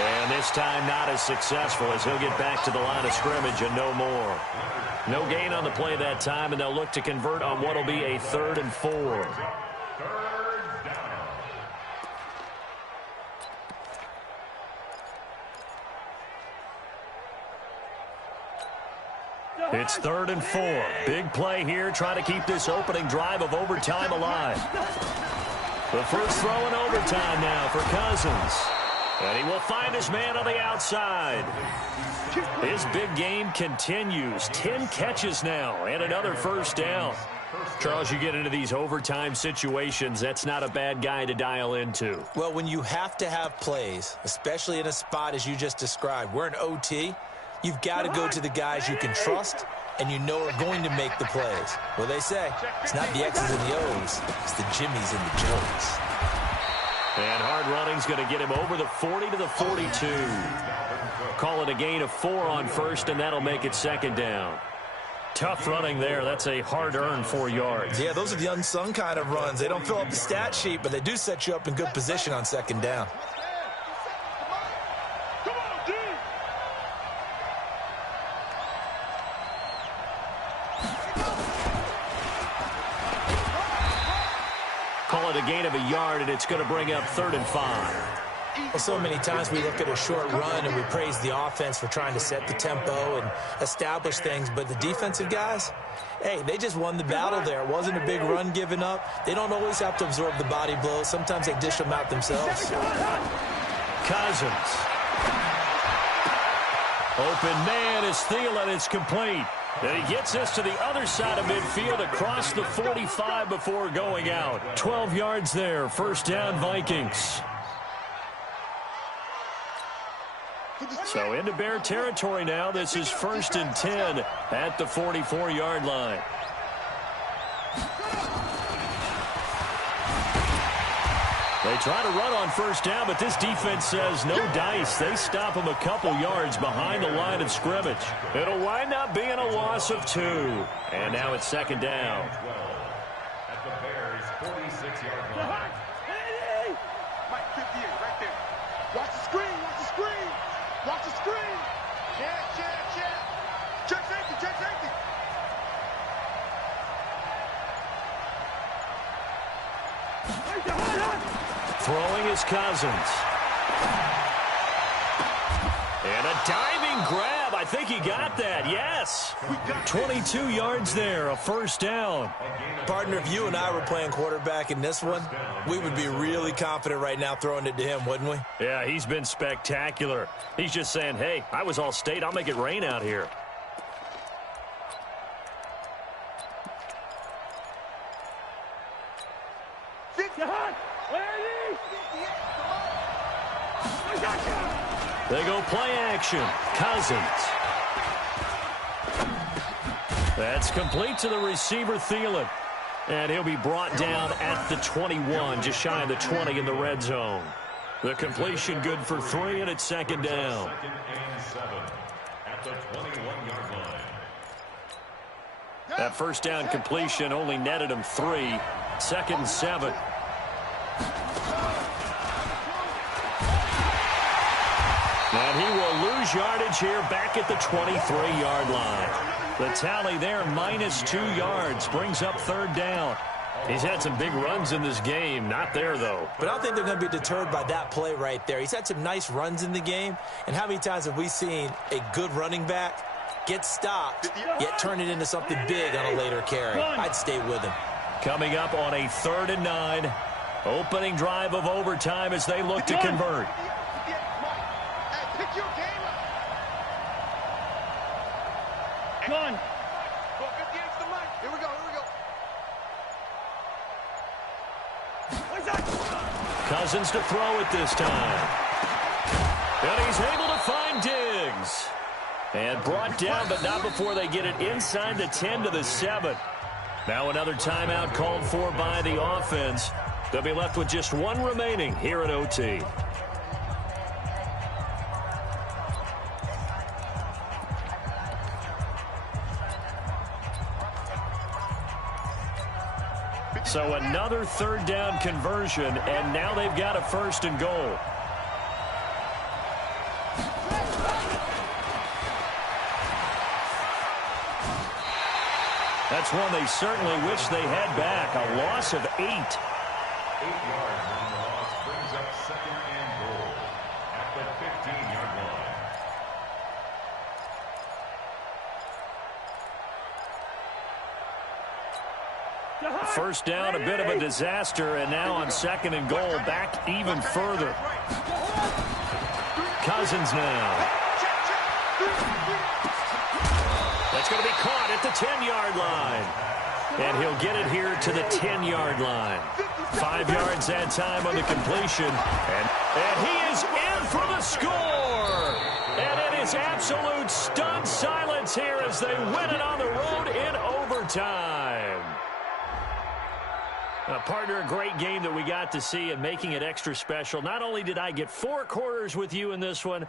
And this time not as successful as he'll get back to the line of scrimmage and no more. No gain on the play that time, and they'll look to convert on what will be a 3rd and 4. It's 3rd and 4. Big play here, trying to keep this opening drive of overtime alive. The first throw in overtime now for Cousins. And he will find his man on the outside. His big game continues. 10 catches now and another first down. Charles, you get into these overtime situations, that's not a bad guy to dial into. Well, when you have to have plays, especially in a spot as you just described, we're in OT, you've got to go to the guys you can trust and you know are going to make the plays. Well, they say it's not the X's and the O's, it's the Jimmies and the Joes. And hard running's going to get him over the 40 to the 42. Call it a gain of 4 on first, and that'll make it 2nd down. Tough running there. That's a hard-earned 4 yards. Yeah, those are the unsung kind of runs. They don't fill up the stat sheet, but they do set you up in good position on 2nd down. Call it a gain of a yard, and it's going to bring up 3rd and 5. Well, so many times we look at a short run and we praise the offense for trying to set the tempo and establish things, but the defensive guys, hey, they just won the battle there. It wasn't a big run given up. They don't always have to absorb the body blows. Sometimes they dish them out themselves. Cousins. Open man is Thielen. It's complete. And he gets this to the other side of midfield across the 45 before going out. 12 yards there. First down, Vikings. So into Bear territory now. This is 1st and 10 at the 44-yard line. They try to run on first down, but this defense says no dice. They stop them a couple yards behind the line of scrimmage. It'll wind up being a loss of 2. And now it's 2nd down. At the Bears' 46-yard line. Mike 58 right there. Watch the screen, watch the screen. Watch the screen. Check. Check safety. Throwing is Cousins. And a diving grab. I think he got that. Yes. 22 yards there. A first down. Partner, if you and I were playing quarterback in this one, we would be really confident right now throwing it to him, wouldn't we? Yeah, he's been spectacular. He's just saying, hey, I was all state. I'll make it rain out here. They go play action. Cousins. That's complete to the receiver, Thielen. And he'll be brought down at the 21, just shy of the 20 in the red zone. The completion good for 3, and it's 2nd down. 2nd and 7 at the 21-yard line. That first down completion only netted him 3. 2nd and 7. And he will lose yardage here back at the 23-yard line. The tally there, -2 yards, brings up 3rd down. He's had some big runs in this game. Not there, though. But I don't think they're going to be deterred by that play right there. He's had some nice runs in the game. And how many times have we seen a good running back get stopped, yet turn it into something big on a later carry? I'd stay with him. Coming up on a 3rd and 9. Opening drive of overtime as they look to convert. Pick your game up. Gun. Go 50 against the mic. Here we go. Cousins to throw it this time. And he's able to find Diggs. And brought down, but not before they get it inside the 10 to the 7. Now another timeout called for by the offense. They'll be left with just 1 remaining here at OT. So another 3rd down conversion, and now they've got a 1st and goal. That's one they certainly wish they had back. A loss of 8. 8 yards on the loss brings up 2nd and goal at the 15-yard line. First down, a bit of a disaster, and now on 2nd and goal, back even further. Cousins now. That's going to be caught at the 10-yard line. And he'll get it here to the 10-yard line. 5 yards that time on the completion. And he is in for the score. And it is absolute stunned silence here as they win it on the road in overtime. Partner, a great game that we got to see and making it extra special. Not only did I get 4 quarters with you in this one,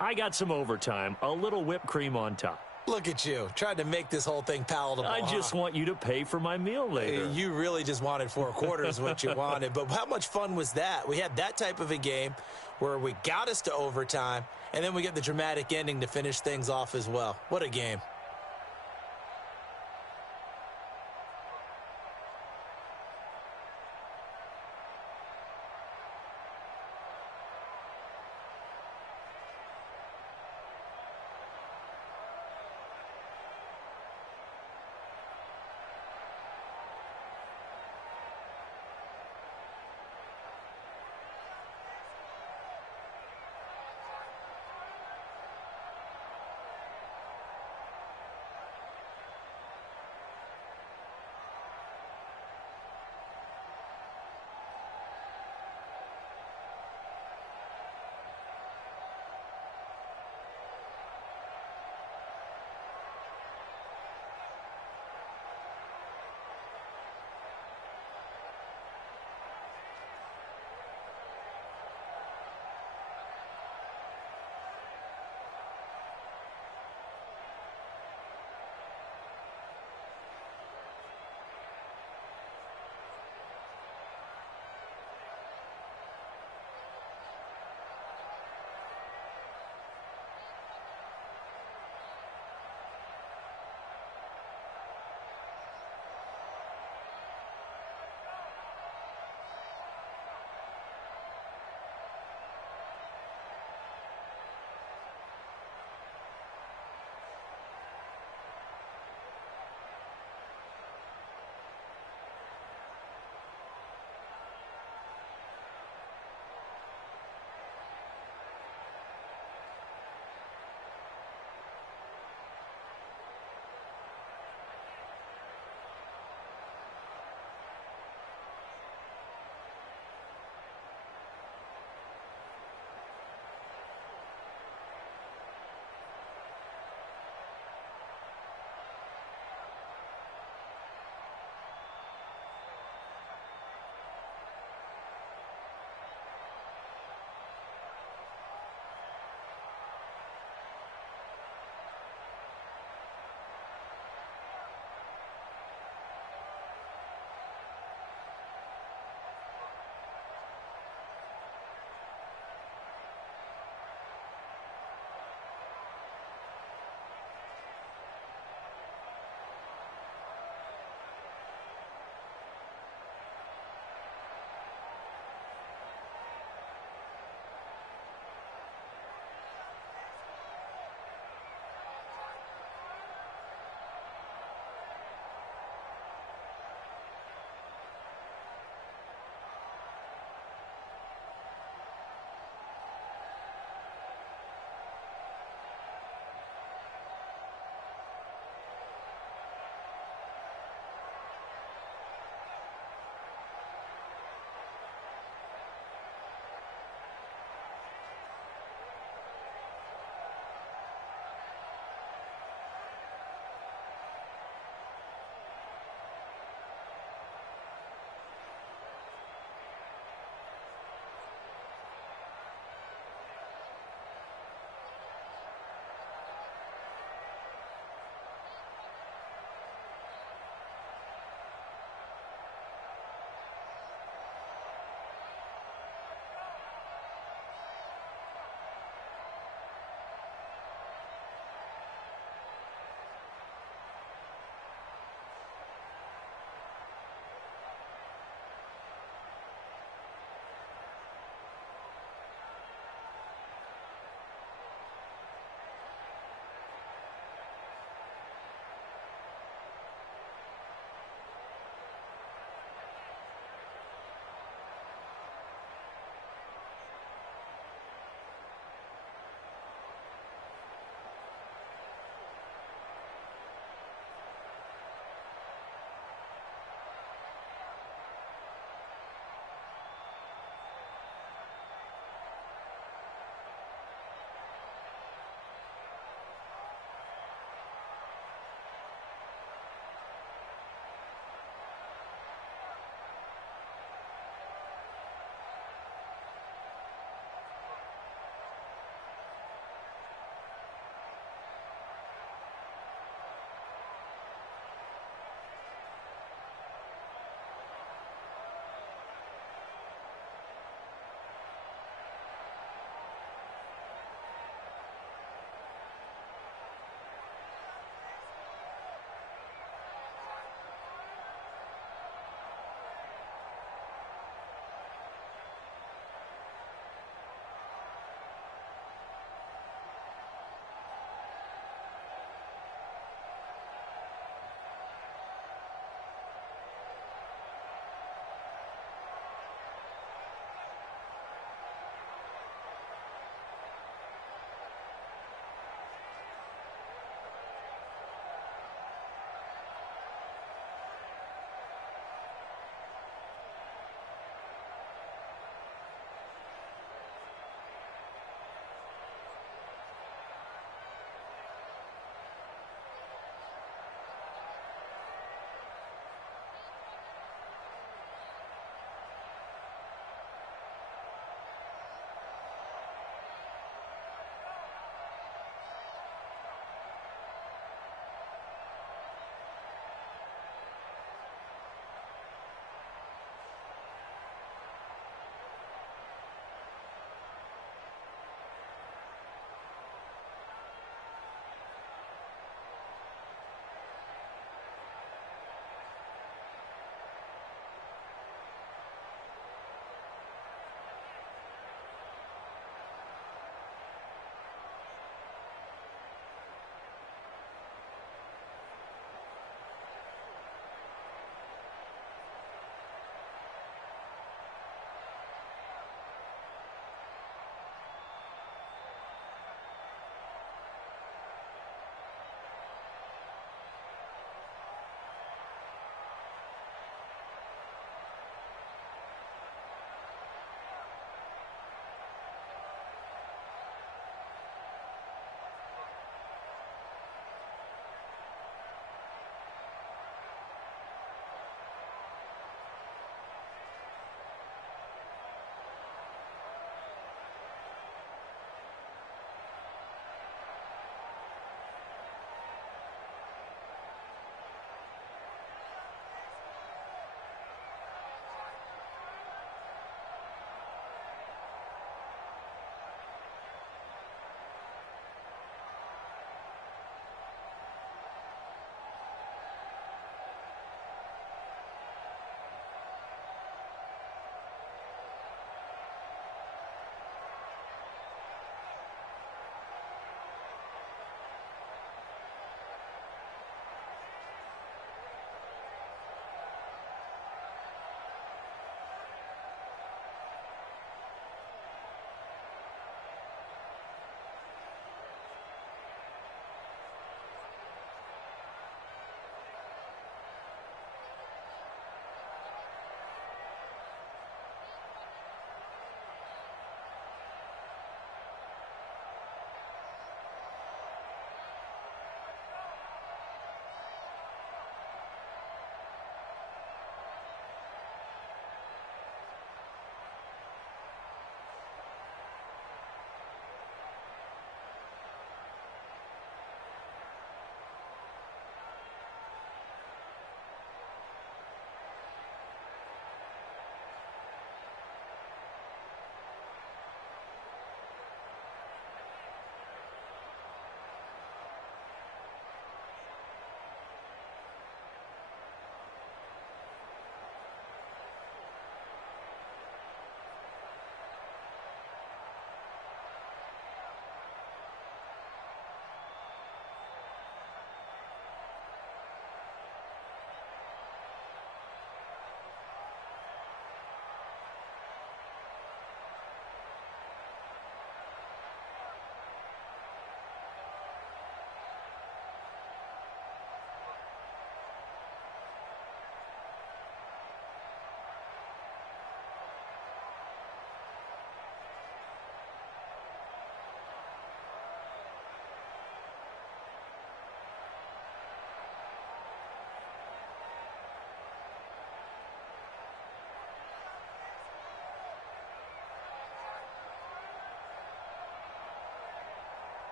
I got some overtime, a little whipped cream on top. Look at you, trying to make this whole thing palatable. I just want you to pay for my meal later. You really just wanted 4 quarters, what you wanted. But how much fun was that? We had that type of a game where we got us to overtime, and then we get the dramatic ending to finish things off as well. What a game.